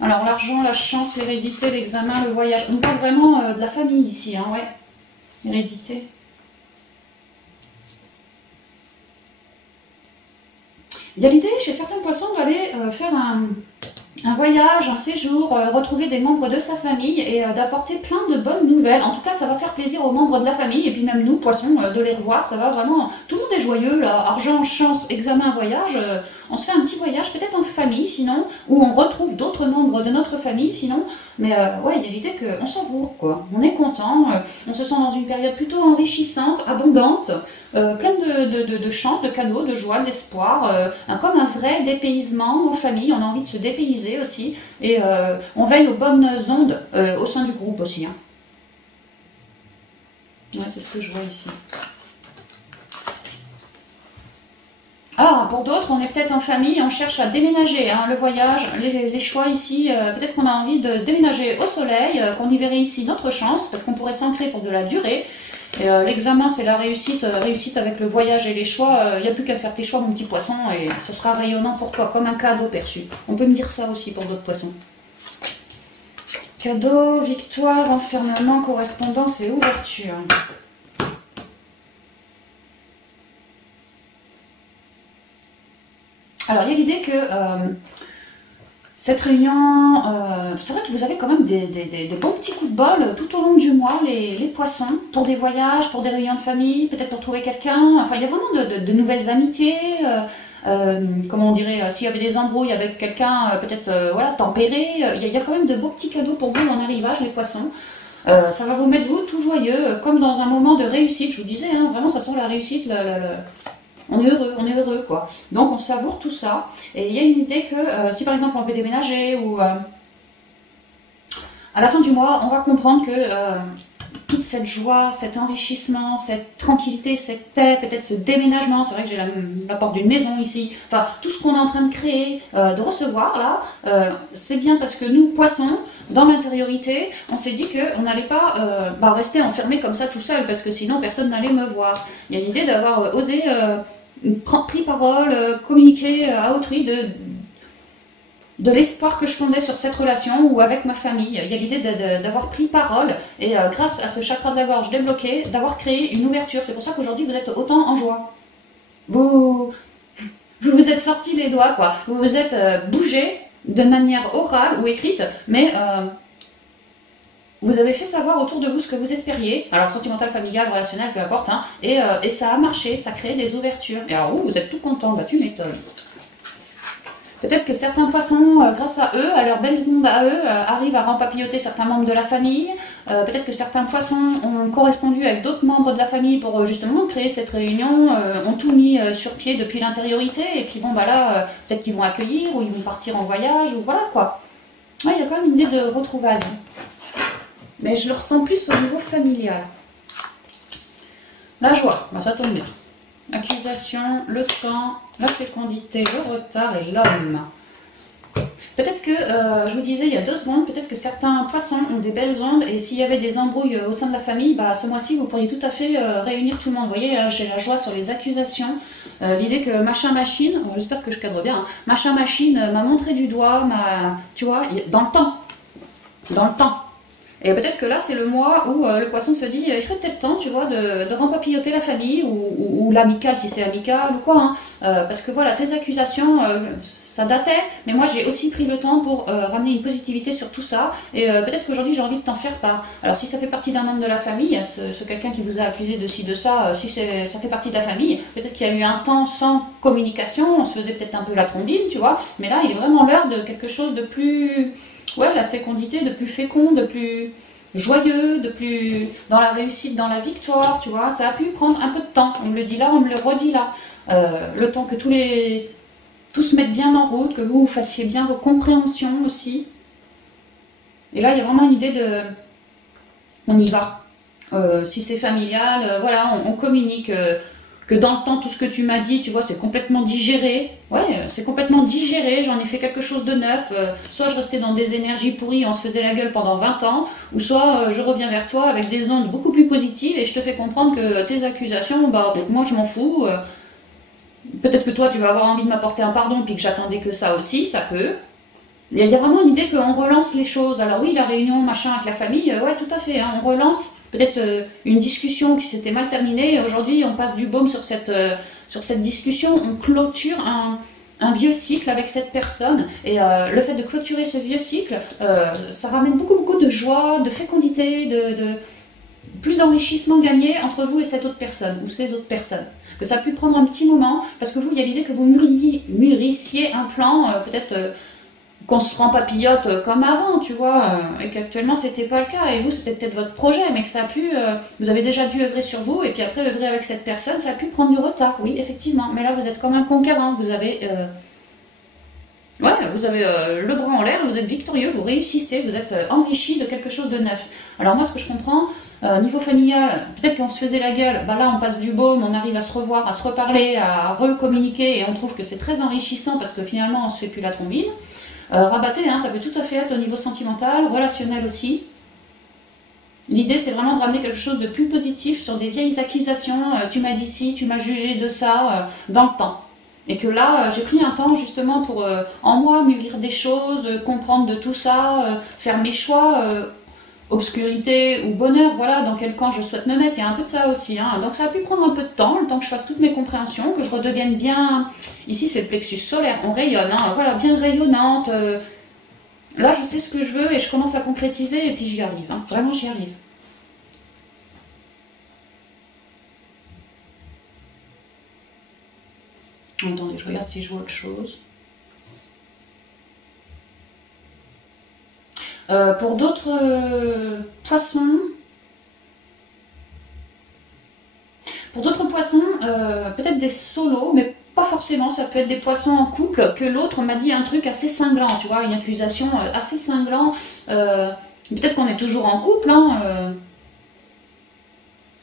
Alors l'argent, la chance, l'hérédité, l'examen, le voyage. On parle vraiment de la famille ici, hein, ouais. Hérédité. Il y a l'idée chez certains poissons d'aller faire un voyage, un séjour, retrouver des membres de sa famille et d'apporter plein de bonnes nouvelles. En tout cas, ça va faire plaisir aux membres de la famille et puis même nous, poissons, de les revoir. Ça va vraiment... Tout le monde est joyeux, là. Argent, chance, examen, voyage. On se fait un petit voyage, peut-être en famille, sinon, où on retrouve d'autres membres de notre famille, sinon. Mais ouais, il y a l'idée qu'on savoure, quoi. On est content, on se sent dans une période plutôt enrichissante, abondante, pleine de chance, de cadeaux, de joie, d'espoir, comme un vrai dépaysement en famille. On a envie de se dépayser aussi, et on veille aux bonnes ondes au sein du groupe aussi. Hein. Ouais, c'est ce que je vois ici. Ah, pour d'autres, on est peut-être en famille, on cherche à déménager, hein, le voyage, les choix ici, peut-être qu'on a envie de déménager au soleil, qu'on y verrait ici notre chance, parce qu'on pourrait s'ancrer pour de la durée. Et l'examen, c'est la réussite, réussite avec le voyage et les choix. Il n'y a plus qu'à faire tes choix, mon petit poisson, et ce sera rayonnant pour toi, comme un cadeau perçu. On peut me dire ça aussi pour d'autres poissons. Cadeau, victoire, enfermement, correspondance et ouverture. Alors, il y a l'idée que cette réunion, c'est vrai que vous avez quand même des bons petits coups de bol tout au long du mois, les poissons, pour des voyages, pour des réunions de famille, peut-être pour trouver quelqu'un. Enfin, il y a vraiment de nouvelles amitiés. Comment on dirait, s'il y avait des embrouilles avec quelqu'un, peut-être voilà, tempéré. Il y a quand même de beaux petits cadeaux pour vous en arrivage, les poissons. Ça va vous mettre, vous, tout joyeux, comme dans un moment de réussite. Je vous disais, hein, vraiment, ça sent la réussite, on est heureux, quoi. Donc on savoure tout ça. Et il y a une idée que si par exemple on veut déménager ou à la fin du mois, on va comprendre que toute cette joie, cet enrichissement, cette tranquillité, cette paix, peut-être ce déménagement, c'est vrai que j'ai la porte d'une maison ici, enfin tout ce qu'on est en train de créer, de recevoir là, c'est bien parce que nous, poissons, dans l'intériorité, on s'est dit qu'on n'allait pas rester enfermé comme ça tout seul, parce que sinon personne n'allait me voir. Il y a l'idée d'avoir osé pris parole, communiquer à autrui de l'espoir que je fondais sur cette relation ou avec ma famille. Il y a l'idée d'avoir pris parole et grâce à ce chakra de la gorge débloqué, d'avoir créé une ouverture. C'est pour ça qu'aujourd'hui vous êtes autant en joie. Vous vous êtes sortis les doigts, quoi. Vous vous êtes bougé de manière orale ou écrite, mais vous avez fait savoir autour de vous ce que vous espériez, alors sentimental, familial, relationnel, peu importe, hein, et ça a marché, ça crée des ouvertures. Et alors vous êtes tout content, bah tu m'étonnes. Peut-être que certains poissons, grâce à eux, à leurs belles ondes à eux, arrivent à rempapilloter certains membres de la famille. Peut-être que certains poissons ont correspondu avec d'autres membres de la famille pour justement créer cette réunion, ont tout mis sur pied depuis l'intériorité, et puis bon bah là, peut-être qu'ils vont accueillir, ou ils vont partir en voyage, ou voilà quoi. Ouais, il y a quand même une idée de retrouvailles. Mais je le ressens plus au niveau familial. La joie, bah, ça tombe bien. Accusation, le temps, la fécondité, le retard et l'homme. Peut-être que, je vous disais il y a 2 secondes, peut-être que certains poissons ont des belles ondes, et s'il y avait des embrouilles au sein de la famille, bah, ce mois-ci vous pourriez tout à fait réunir tout le monde. Vous voyez, là j'ai la joie sur les accusations, l'idée que machin machine, j'espère que je cadre bien, hein, machin machine m'a montré du doigt, tu vois, dans le temps. Dans le temps. Et peut-être que là, c'est le mois où le poisson se dit, il serait peut-être temps, tu vois, de rempapilloter la famille, ou l'amical, si c'est amical, ou quoi. Hein. Parce que voilà, tes accusations, ça datait, mais moi, j'ai aussi pris le temps pour ramener une positivité sur tout ça. Et peut-être qu'aujourd'hui, j'ai envie de t'en faire part. Alors, si ça fait partie d'un membre de la famille, ce quelqu'un qui vous a accusé de ci, de ça, si ça fait partie de la famille, peut-être qu'il y a eu un temps sans communication, on se faisait peut-être un peu la trombine, tu vois. Mais là, il est vraiment l'heure de quelque chose de plus... Ouais, la fécondité, de plus fécond, de plus joyeux, de plus dans la réussite, dans la victoire, tu vois. Ça a pu prendre un peu de temps. On me le dit là, on me le redit là. Le temps que tout se mette bien en route, que vous fassiez bien vos compréhensions aussi. Et là, il y a vraiment l'idée de... On y va. Si c'est familial, voilà, on communique. Que dans le temps, tout ce que tu m'as dit, tu vois, c'est complètement digéré. Ouais, c'est complètement digéré, j'en ai fait quelque chose de neuf. Soit je restais dans des énergies pourries, on se faisait la gueule pendant 20 ans, ou soit je reviens vers toi avec des ondes beaucoup plus positives et je te fais comprendre que tes accusations, bah, moi je m'en fous. Peut-être que toi, tu vas avoir envie de m'apporter un pardon, puis que j'attendais que ça aussi, ça peut. Il y a vraiment l'idée qu'on relance les choses. Alors oui, la réunion, machin, avec la famille, ouais, tout à fait, hein, on relance peut-être une discussion qui s'était mal terminée. Aujourd'hui, on passe du baume sur cette discussion, on clôture un vieux cycle avec cette personne. Et le fait de clôturer ce vieux cycle, ça ramène beaucoup de joie, de fécondité, plus d'enrichissement gagné entre vous et cette autre personne, ou ces autres personnes. Que ça a pu prendre un petit moment, parce que vous, il y a l'idée que vous mûrissiez un plan, peut-être... qu'on se prend papillote comme avant, tu vois, et qu'actuellement c'était pas le cas, et vous c'était peut-être votre projet, mais que ça a pu, vous avez déjà dû œuvrer sur vous, et puis après œuvrer avec cette personne, ça a pu prendre du retard, oui, effectivement, mais là vous êtes comme un conquérant, vous avez, le bras en l'air, vous êtes victorieux, vous réussissez, vous êtes enrichi de quelque chose de neuf. Alors moi ce que je comprends, niveau familial, peut-être qu'on se faisait la gueule, bah là on passe du baume, on arrive à se revoir, à se reparler, à recommuniquer, et on trouve que c'est très enrichissant, parce que finalement on se fait plus la trombine. Rabatté, hein, ça peut tout à fait être au niveau sentimental, relationnel aussi. L'idée, c'est vraiment de ramener quelque chose de plus positif sur des vieilles accusations. Tu m'as dit ci, tu m'as jugé de ça, dans le temps. Et que là, j'ai pris un temps justement pour, en moi, mûrir des choses, comprendre de tout ça, faire mes choix, obscurité ou bonheur, voilà, dans quel camp je souhaite me mettre. Il y a un peu de ça aussi. Hein. Donc ça a pu prendre un peu de temps, le temps que je fasse toutes mes compréhensions, que je redevienne bien... Ici, c'est le plexus solaire, on rayonne, hein, voilà, bien rayonnante. Là, je sais ce que je veux et je commence à concrétiser et puis j'y arrive. Hein. Vraiment, j'y arrive. Attendez, je regarde si je vois autre chose. Pour d'autres poissons, peut-être des solos, mais pas forcément, ça peut être des poissons en couple, que l'autre m'a dit un truc assez cinglant, tu vois, une accusation assez cinglant. Peut-être qu'on est toujours en couple, hein,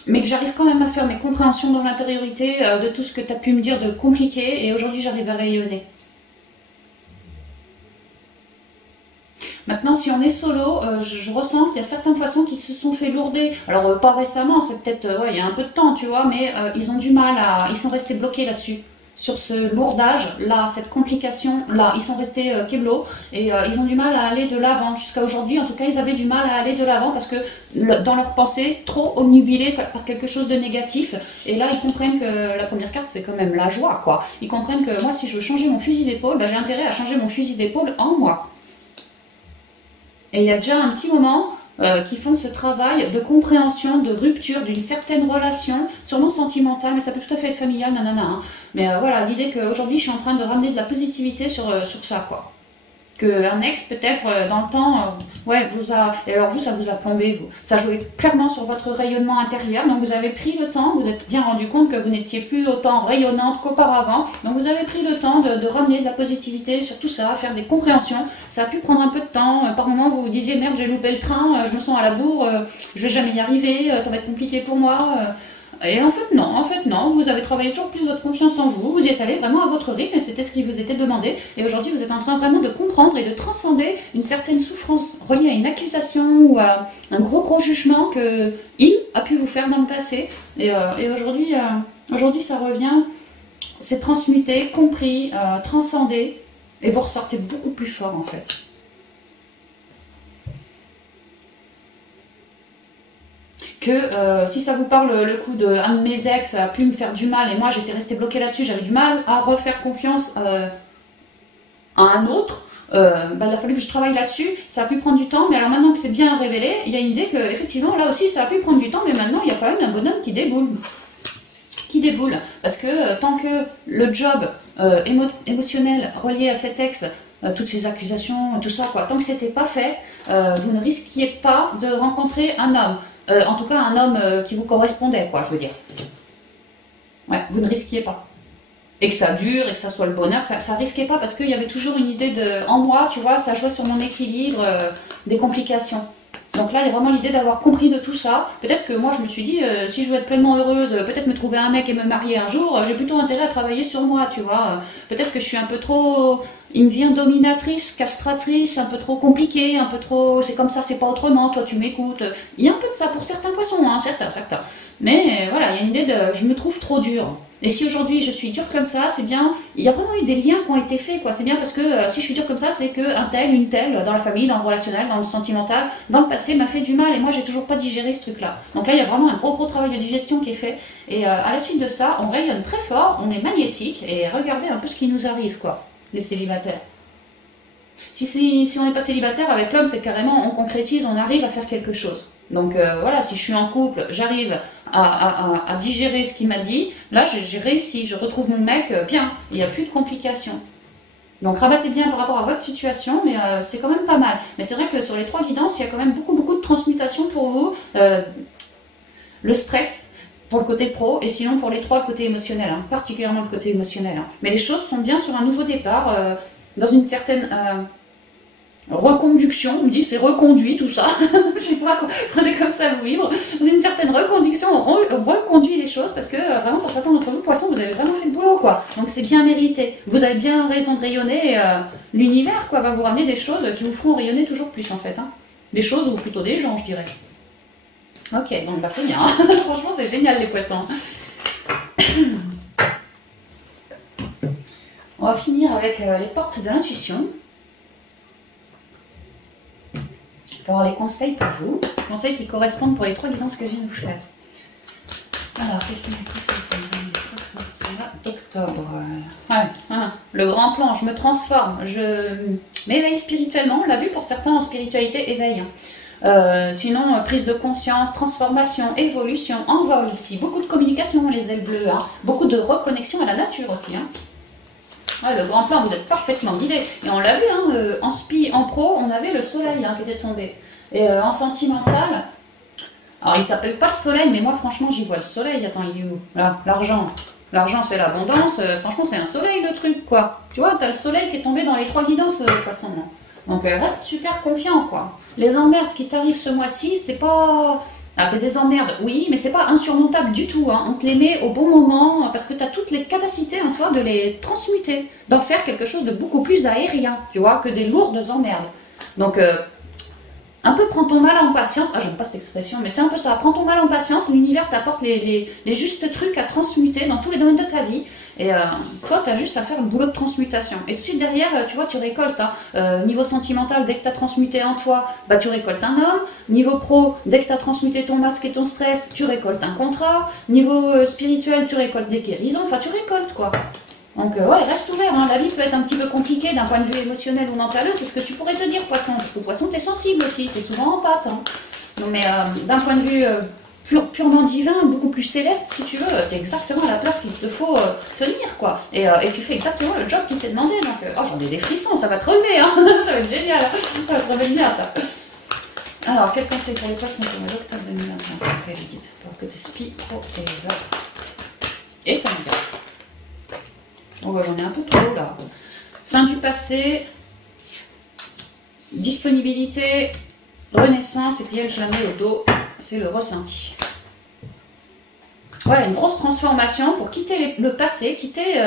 mais que j'arrive quand même à faire mes compréhensions dans l'intériorité de tout ce que tu as pu me dire de compliqué, et aujourd'hui j'arrive à rayonner. Maintenant, si on est solo, je ressens qu'il y a certains poissons qui se sont fait lourder. Alors, pas récemment, c'est peut-être, ouais, il y a un peu de temps, tu vois, mais ils ont du mal à... Ils sont restés bloqués là-dessus. Sur ce lourdage-là, cette complication-là, ils sont restés keblo et ils ont du mal à aller de l'avant. Jusqu'à aujourd'hui, en tout cas, ils avaient du mal à aller de l'avant parce que dans leur pensée, trop omnubilés par quelque chose de négatif. Et là, ils comprennent que la première carte, c'est quand même la joie, quoi. Ils comprennent que moi, si je veux changer mon fusil d'épaule, bah, j'ai intérêt à changer mon fusil d'épaule en moi. Et il y a déjà un petit moment qui font ce travail de compréhension, de rupture d'une certaine relation, sûrement sentimentale, mais ça peut tout à fait être familial, nanana. Hein. Mais voilà, l'idée qu'aujourd'hui, je suis en train de ramener de la positivité sur ça, quoi. Qu'un ex, peut-être, dans le temps, ouais, et alors vous, ça vous a plombé, vous. Ça jouait clairement sur votre rayonnement intérieur, donc vous avez pris le temps, vous êtes bien rendu compte que vous n'étiez plus autant rayonnante qu'auparavant, donc vous avez pris le temps de ramener de la positivité sur tout ça, faire des compréhensions. Ça a pu prendre un peu de temps, par moment vous vous disiez, merde, j'ai loupé le train, je me sens à la bourre, je vais jamais y arriver, ça va être compliqué pour moi. Et en fait non, vous avez travaillé toujours plus votre confiance en vous, vous y êtes allé vraiment à votre rythme et c'était ce qui vous était demandé. Et aujourd'hui vous êtes en train vraiment de comprendre et de transcender une certaine souffrance reliée à une accusation ou à un gros jugement que il a pu vous faire dans le passé. Et aujourd'hui ça revient, c'est transmuté, compris, transcendé et vous ressortez beaucoup plus fort en fait. Que si ça vous parle le coup d'un de mes ex a pu me faire du mal et moi j'étais restée bloquée là-dessus, j'avais du mal à refaire confiance à un autre, bah, il a fallu que je travaille là-dessus, ça a pu prendre du temps, mais alors maintenant que c'est bien révélé, il y a une idée que effectivement là aussi ça a pu prendre du temps, mais maintenant il y a quand même un bonhomme qui déboule. Parce que tant que le job émotionnel relié à cet ex toutes ces accusations, tout ça, quoi. Tant que c'était pas fait, vous ne risquiez pas de rencontrer un homme. En tout cas, un homme qui vous correspondait, quoi, je veux dire. Ouais, vous ne risquiez pas. Et que ça dure, et que ça soit le bonheur, ça risquait pas, parce qu'il y avait toujours une idée de... En moi, tu vois, ça jouait sur mon équilibre, des complications. Donc là, il y a vraiment l'idée d'avoir compris de tout ça. Peut-être que moi, je me suis dit, si je veux être pleinement heureuse, peut-être me trouver un mec et me marier un jour, j'ai plutôt intérêt à travailler sur moi, tu vois. Peut-être que je suis un peu trop... Il me vient dominatrice, castratrice, un peu trop compliquée, un peu trop... C'est comme ça, c'est pas autrement, toi tu m'écoutes. Il y a un peu de ça pour certains poissons, hein, certains. Mais voilà, il y a une idée de... Je me trouve trop dure. Et si aujourd'hui je suis dure comme ça, c'est bien, il y a vraiment eu des liens qui ont été faits, quoi. C'est bien parce que si je suis dure comme ça, c'est qu'un tel, une telle, dans la famille, dans le relationnel, dans le sentimental, dans le passé, m'a fait du mal et moi j'ai toujours pas digéré ce truc-là. Donc là, il y a vraiment un gros travail de digestion qui est fait. Et à la suite de ça, on rayonne très fort, on est magnétique et regardez un peu ce qui nous arrive, quoi, les célibataires. Si on n'est pas célibataire avec l'homme, c'est carrément, on concrétise, on arrive à faire quelque chose. Donc voilà, si je suis en couple, j'arrive à digérer ce qu'il m'a dit, là j'ai réussi, je retrouve mon mec bien, il n'y a plus de complications. Donc rabattez bien par rapport à votre situation, mais c'est quand même pas mal. Mais c'est vrai que sur les 3 guidances, il y a quand même beaucoup de transmutation pour vous. Le stress pour le côté pro, et sinon pour les 3, le côté émotionnel, hein, particulièrement le côté émotionnel. Hein. Mais les choses sont bien sur un nouveau départ, dans une certaine... reconduction, on me dit c'est reconduit tout ça, je sais pas, prenez comme ça vous vivre, dans une certaine reconduction, on reconduit les choses parce que vraiment pour certains d'entre vous, poissons, vous avez vraiment fait le boulot, quoi. Donc c'est bien mérité, vous avez bien raison de rayonner, et l'univers, quoi, va vous ramener des choses qui vous feront rayonner toujours plus, en fait, hein. Des choses, ou plutôt des gens, je dirais. Ok, donc bah c'est bien, franchement c'est génial les poissons. On va finir avec les portes de l'intuition. Alors les conseils pour vous, conseils qui correspondent pour les 3 guidances que je viens de vous faire. Alors, quels sont les conseils pour vous d'octobre? Ouais, le grand plan, je me transforme, je m'éveille spirituellement, on l'a vu pour certains en spiritualité, éveil. Sinon, prise de conscience, transformation, évolution, envol ici, beaucoup de communication, les ailes bleues, hein. Beaucoup de reconnexion à la nature aussi. Hein. Ouais, le grand plan, vous êtes parfaitement guidé. Et on l'a vu, hein, en spi, en pro, on avait le soleil hein, qui était tombé. Et en sentimental, alors il s'appelle pas le soleil, mais moi franchement j'y vois le soleil. Attends, il est où? Là, l'argent. L'argent c'est l'abondance. Franchement c'est un soleil le truc, quoi. Tu vois, t'as le soleil qui est tombé dans les 3 guidances, de toute façon. Donc reste super confiant, quoi. Les emmerdes qui t'arrivent ce mois-ci, c'est pas... Alors c'est des emmerdes, oui, mais c'est pas insurmontable du tout. Hein. On te les met au bon moment parce que tu as toutes les capacités en toi de les transmuter, d'en faire quelque chose de beaucoup plus aérien, tu vois, que des lourdes emmerdes. Donc un peu prends ton mal en patience. Ah, j'aime pas cette expression, mais c'est un peu ça. Prends ton mal en patience, l'univers t'apporte les justes trucs à transmuter dans tous les domaines de ta vie. Et toi, tu as juste à faire le boulot de transmutation. Et tout de suite derrière, tu vois, tu récoltes. Hein. Niveau sentimental, dès que tu as transmuté en toi, bah, tu récoltes un homme. Niveau pro, dès que tu as transmuté ton masque et ton stress, tu récoltes un contrat. Niveau spirituel, tu récoltes des guérisons. Enfin, tu récoltes, quoi. Donc, ouais, reste ouvert. Hein. La vie peut être un petit peu compliquée d'un point de vue émotionnel ou mental. C'est ce que tu pourrais te dire, poisson. Parce que poisson, tu es sensible aussi. Tu es souvent en pâte. Hein. Non, mais d'un point de vue... purement divin, beaucoup plus céleste si tu veux, tu es exactement à la place qu'il te faut tenir, quoi. Et tu fais exactement le job qui t'est demandé. Donc, oh, j'en ai des frissons, ça va te relever, hein. Ça va être génial, ça va te revenir, ça. Alors, quel conseil pour les poissons pour l'octobre 2021, ça fait les guides, pour que tes spi, pro et là. Et comme ça. Donc, j'en ai un peu trop là. Fin du passé, disponibilité, renaissance, et puis elle, je la mets au dos. C'est le ressenti. Ouais, une grosse transformation pour quitter le passé, quitter...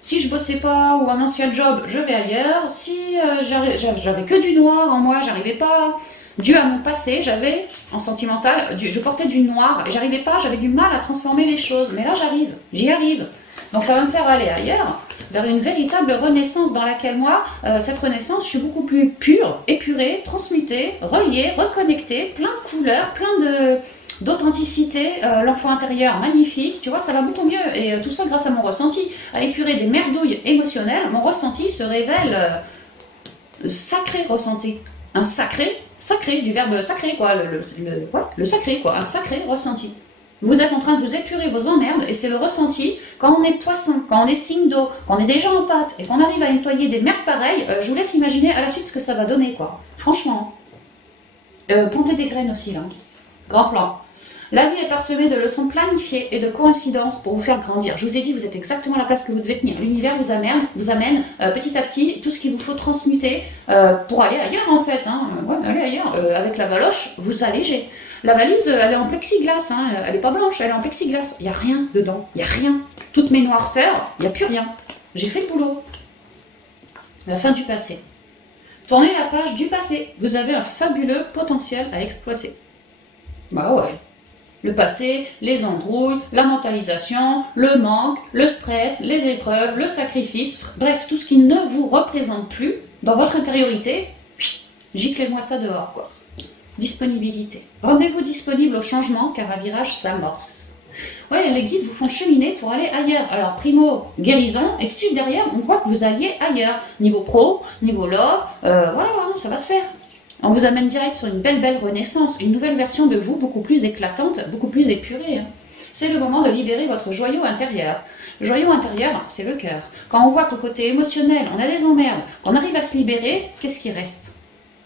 si je bossais pas ou un ancien job, je vais ailleurs. Si j'avais que du noir en moi, j'arrivais pas... Dû à mon passé, j'avais, en sentimental, je portais du noir. Et j'arrivais pas, j'avais du mal à transformer les choses. Mais là, j'arrive, j'y arrive. Donc ça va me faire aller ailleurs, vers une véritable renaissance dans laquelle moi, cette renaissance, je suis beaucoup plus pure, épurée, transmutée, reliée, reconnectée, plein de couleurs, plein d'authenticité, l'enfant intérieur magnifique, tu vois, ça va beaucoup mieux. Et tout ça grâce à mon ressenti, à épurer des merdouilles émotionnelles, mon ressenti se révèle sacré ressenti. Un sacré, du verbe sacré, quoi, le sacré, quoi, un sacré ressenti. Vous êtes en train de vous épurer vos emmerdes et c'est le ressenti quand on est poisson, quand on est signe d'eau, quand on est déjà en pâte et qu'on arrive à nettoyer des merdes pareilles. Je vous laisse imaginer à la suite ce que ça va donner, quoi. Franchement. Plantez des graines aussi, là. Grand plan. La vie est parsemée de leçons planifiées et de coïncidences pour vous faire grandir. Je vous ai dit, vous êtes exactement à la place que vous devez tenir. L'univers vous amène petit à petit tout ce qu'il vous faut transmuter pour aller ailleurs, en fait. Hein. Ouais, aller ailleurs. Avec la valoche, vous allégez. La valise, elle est en plexiglas. Hein. Elle n'est pas blanche, elle est en plexiglas. Il n'y a rien dedans. Il n'y a rien. Toutes mes noirceurs, il n'y a plus rien. J'ai fait le boulot. La fin du passé. Tournez la page du passé. Vous avez un fabuleux potentiel à exploiter. Bah ouais. Le passé, les embrouilles, la mentalisation, le manque, le stress, les épreuves, le sacrifice, bref, tout ce qui ne vous représente plus dans votre intériorité, giclez-moi ça dehors, quoi. Disponibilité. Rendez-vous disponible au changement car un virage s'amorce. Ouais, les guides vous font cheminer pour aller ailleurs. Alors, primo, guérison, et tout de suite derrière, on voit que vous alliez ailleurs. Niveau pro, niveau love, voilà, hein, ça va se faire. On vous amène direct sur une belle renaissance, une nouvelle version de vous, beaucoup plus éclatante, beaucoup plus épurée. C'est le moment de libérer votre joyau intérieur. Le joyau intérieur, c'est le cœur. Quand on voit qu'au côté émotionnel, on a des emmerdes, qu'on arrive à se libérer, qu'est-ce qui reste?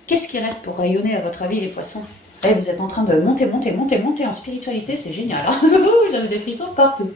Qu'est-ce qui reste pour rayonner à votre avis, les poissons? Eh, vous êtes en train de monter en spiritualité, c'est génial. Hein. J'avais des frissons partout.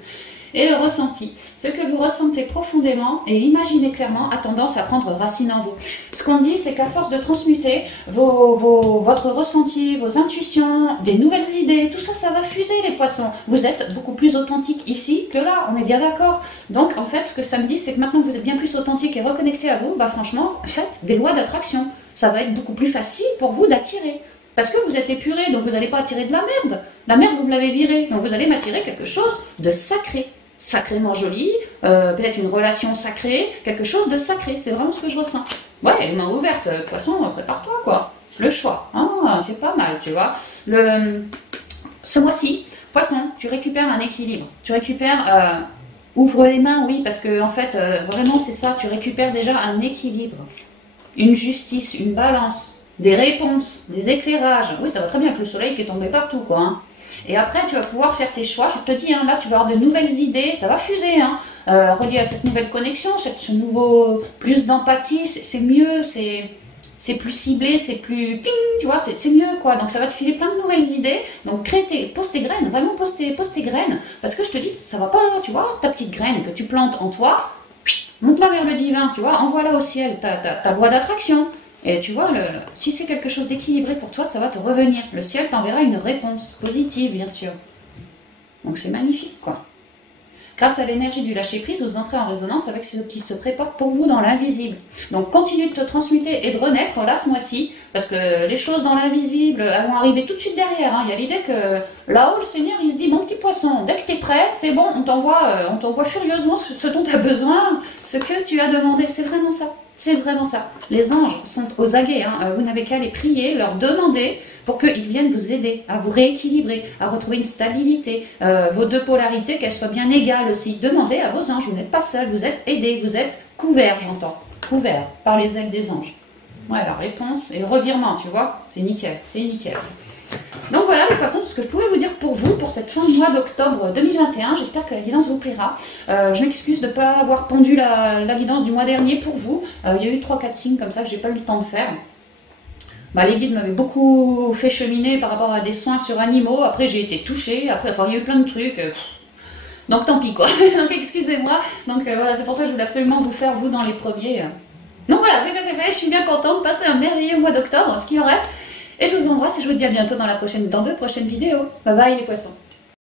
Et le ressenti. Ce que vous ressentez profondément et imaginez clairement a tendance à prendre racine en vous. Ce qu'on dit, c'est qu'à force de transmuter votre ressenti, vos intuitions, des nouvelles idées, tout ça, ça va fuser, les poissons. Vous êtes beaucoup plus authentique ici que là, on est bien d'accord. Donc, en fait, ce que ça me dit, c'est que maintenant que vous êtes bien plus authentique et reconnecté à vous, bah franchement, faites des lois d'attraction. Ça va être beaucoup plus facile pour vous d'attirer. Parce que vous êtes épuré, donc vous n'allez pas attirer de la merde. La merde, vous me l'avez virée, donc vous allez m'attirer quelque chose de sacré. Sacrément joli, peut-être une relation sacrée, quelque chose de sacré, c'est vraiment ce que je ressens. Ouais, les mains ouvertes, poisson, prépare-toi, quoi. Le choix, ah, c'est pas mal, tu vois. Ce mois-ci, poisson, tu récupères un équilibre, tu récupères, ouvre les mains, oui, parce que en fait, vraiment c'est ça, tu récupères déjà un équilibre, une justice, une balance, des réponses, des éclairages. Oui, ça va très bien avec le soleil qui est tombé partout, quoi. Hein. Et après, tu vas pouvoir faire tes choix. Je te dis, hein, là, tu vas avoir de nouvelles idées. Ça va fuser, hein, relié à cette nouvelle connexion, ce nouveau plus d'empathie. C'est mieux, c'est plus ciblé, c'est plus... Tu vois, c'est mieux, quoi. Donc, ça va te filer plein de nouvelles idées. Donc, pose tes graines. Vraiment, pose tes graines. Parce que je te dis, ça va pas, tu vois, ta petite graine que tu plantes en toi, monte-la vers le divin, tu vois, envoie-la au ciel. Ta loi d'attraction. Et tu vois, si c'est quelque chose d'équilibré pour toi, ça va te revenir. Le ciel t'enverra une réponse positive, bien sûr. Donc c'est magnifique, quoi. Grâce à l'énergie du lâcher-prise, vous entrez en résonance avec ce qui se prépare pour vous dans l'invisible. Donc continue de te transmuter et de renaître là ce mois-ci, parce que les choses dans l'invisible, elles vont arriver tout de suite derrière. Hein. Il y a l'idée que là-haut, le Seigneur, il se dit, mon petit poisson, dès que tu es prêt, c'est bon, on t'envoie furieusement ce dont tu as besoin, ce que tu as demandé. C'est vraiment ça. C'est vraiment ça. Les anges sont aux aguets. Hein. Vous n'avez qu'à les prier, leur demander pour qu'ils viennent vous aider à vous rééquilibrer, à retrouver une stabilité, vos deux polarités, qu'elles soient bien égales aussi. Demandez à vos anges, vous n'êtes pas seul, vous êtes aidés, vous êtes couverts, j'entends. Couverts par les ailes des anges. Ouais, la réponse et le revirement, tu vois, c'est nickel, c'est nickel. Donc voilà, de toute façon, tout ce que je pouvais vous dire pour vous, pour cette fin de mois d'octobre 2021. J'espère que la guidance vous plaira. Je m'excuse de ne pas avoir pondu la guidance du mois dernier pour vous. Il y a eu 3-4 signes comme ça que j'ai pas eu le temps de faire. Bah, les guides m'avaient beaucoup fait cheminer par rapport à des soins sur animaux. Après, j'ai été touchée. Après, il y a eu plein de trucs. Donc tant pis, quoi. Donc excusez-moi. Donc voilà, c'est pour ça que je voulais absolument vous faire, vous, dans les premiers. Donc voilà, c'est fait. Je suis bien contente. Passez un merveilleux mois d'octobre, ce qui en reste. Et je vous embrasse et je vous dis à bientôt dans deux prochaines vidéos. Bye bye les poissons.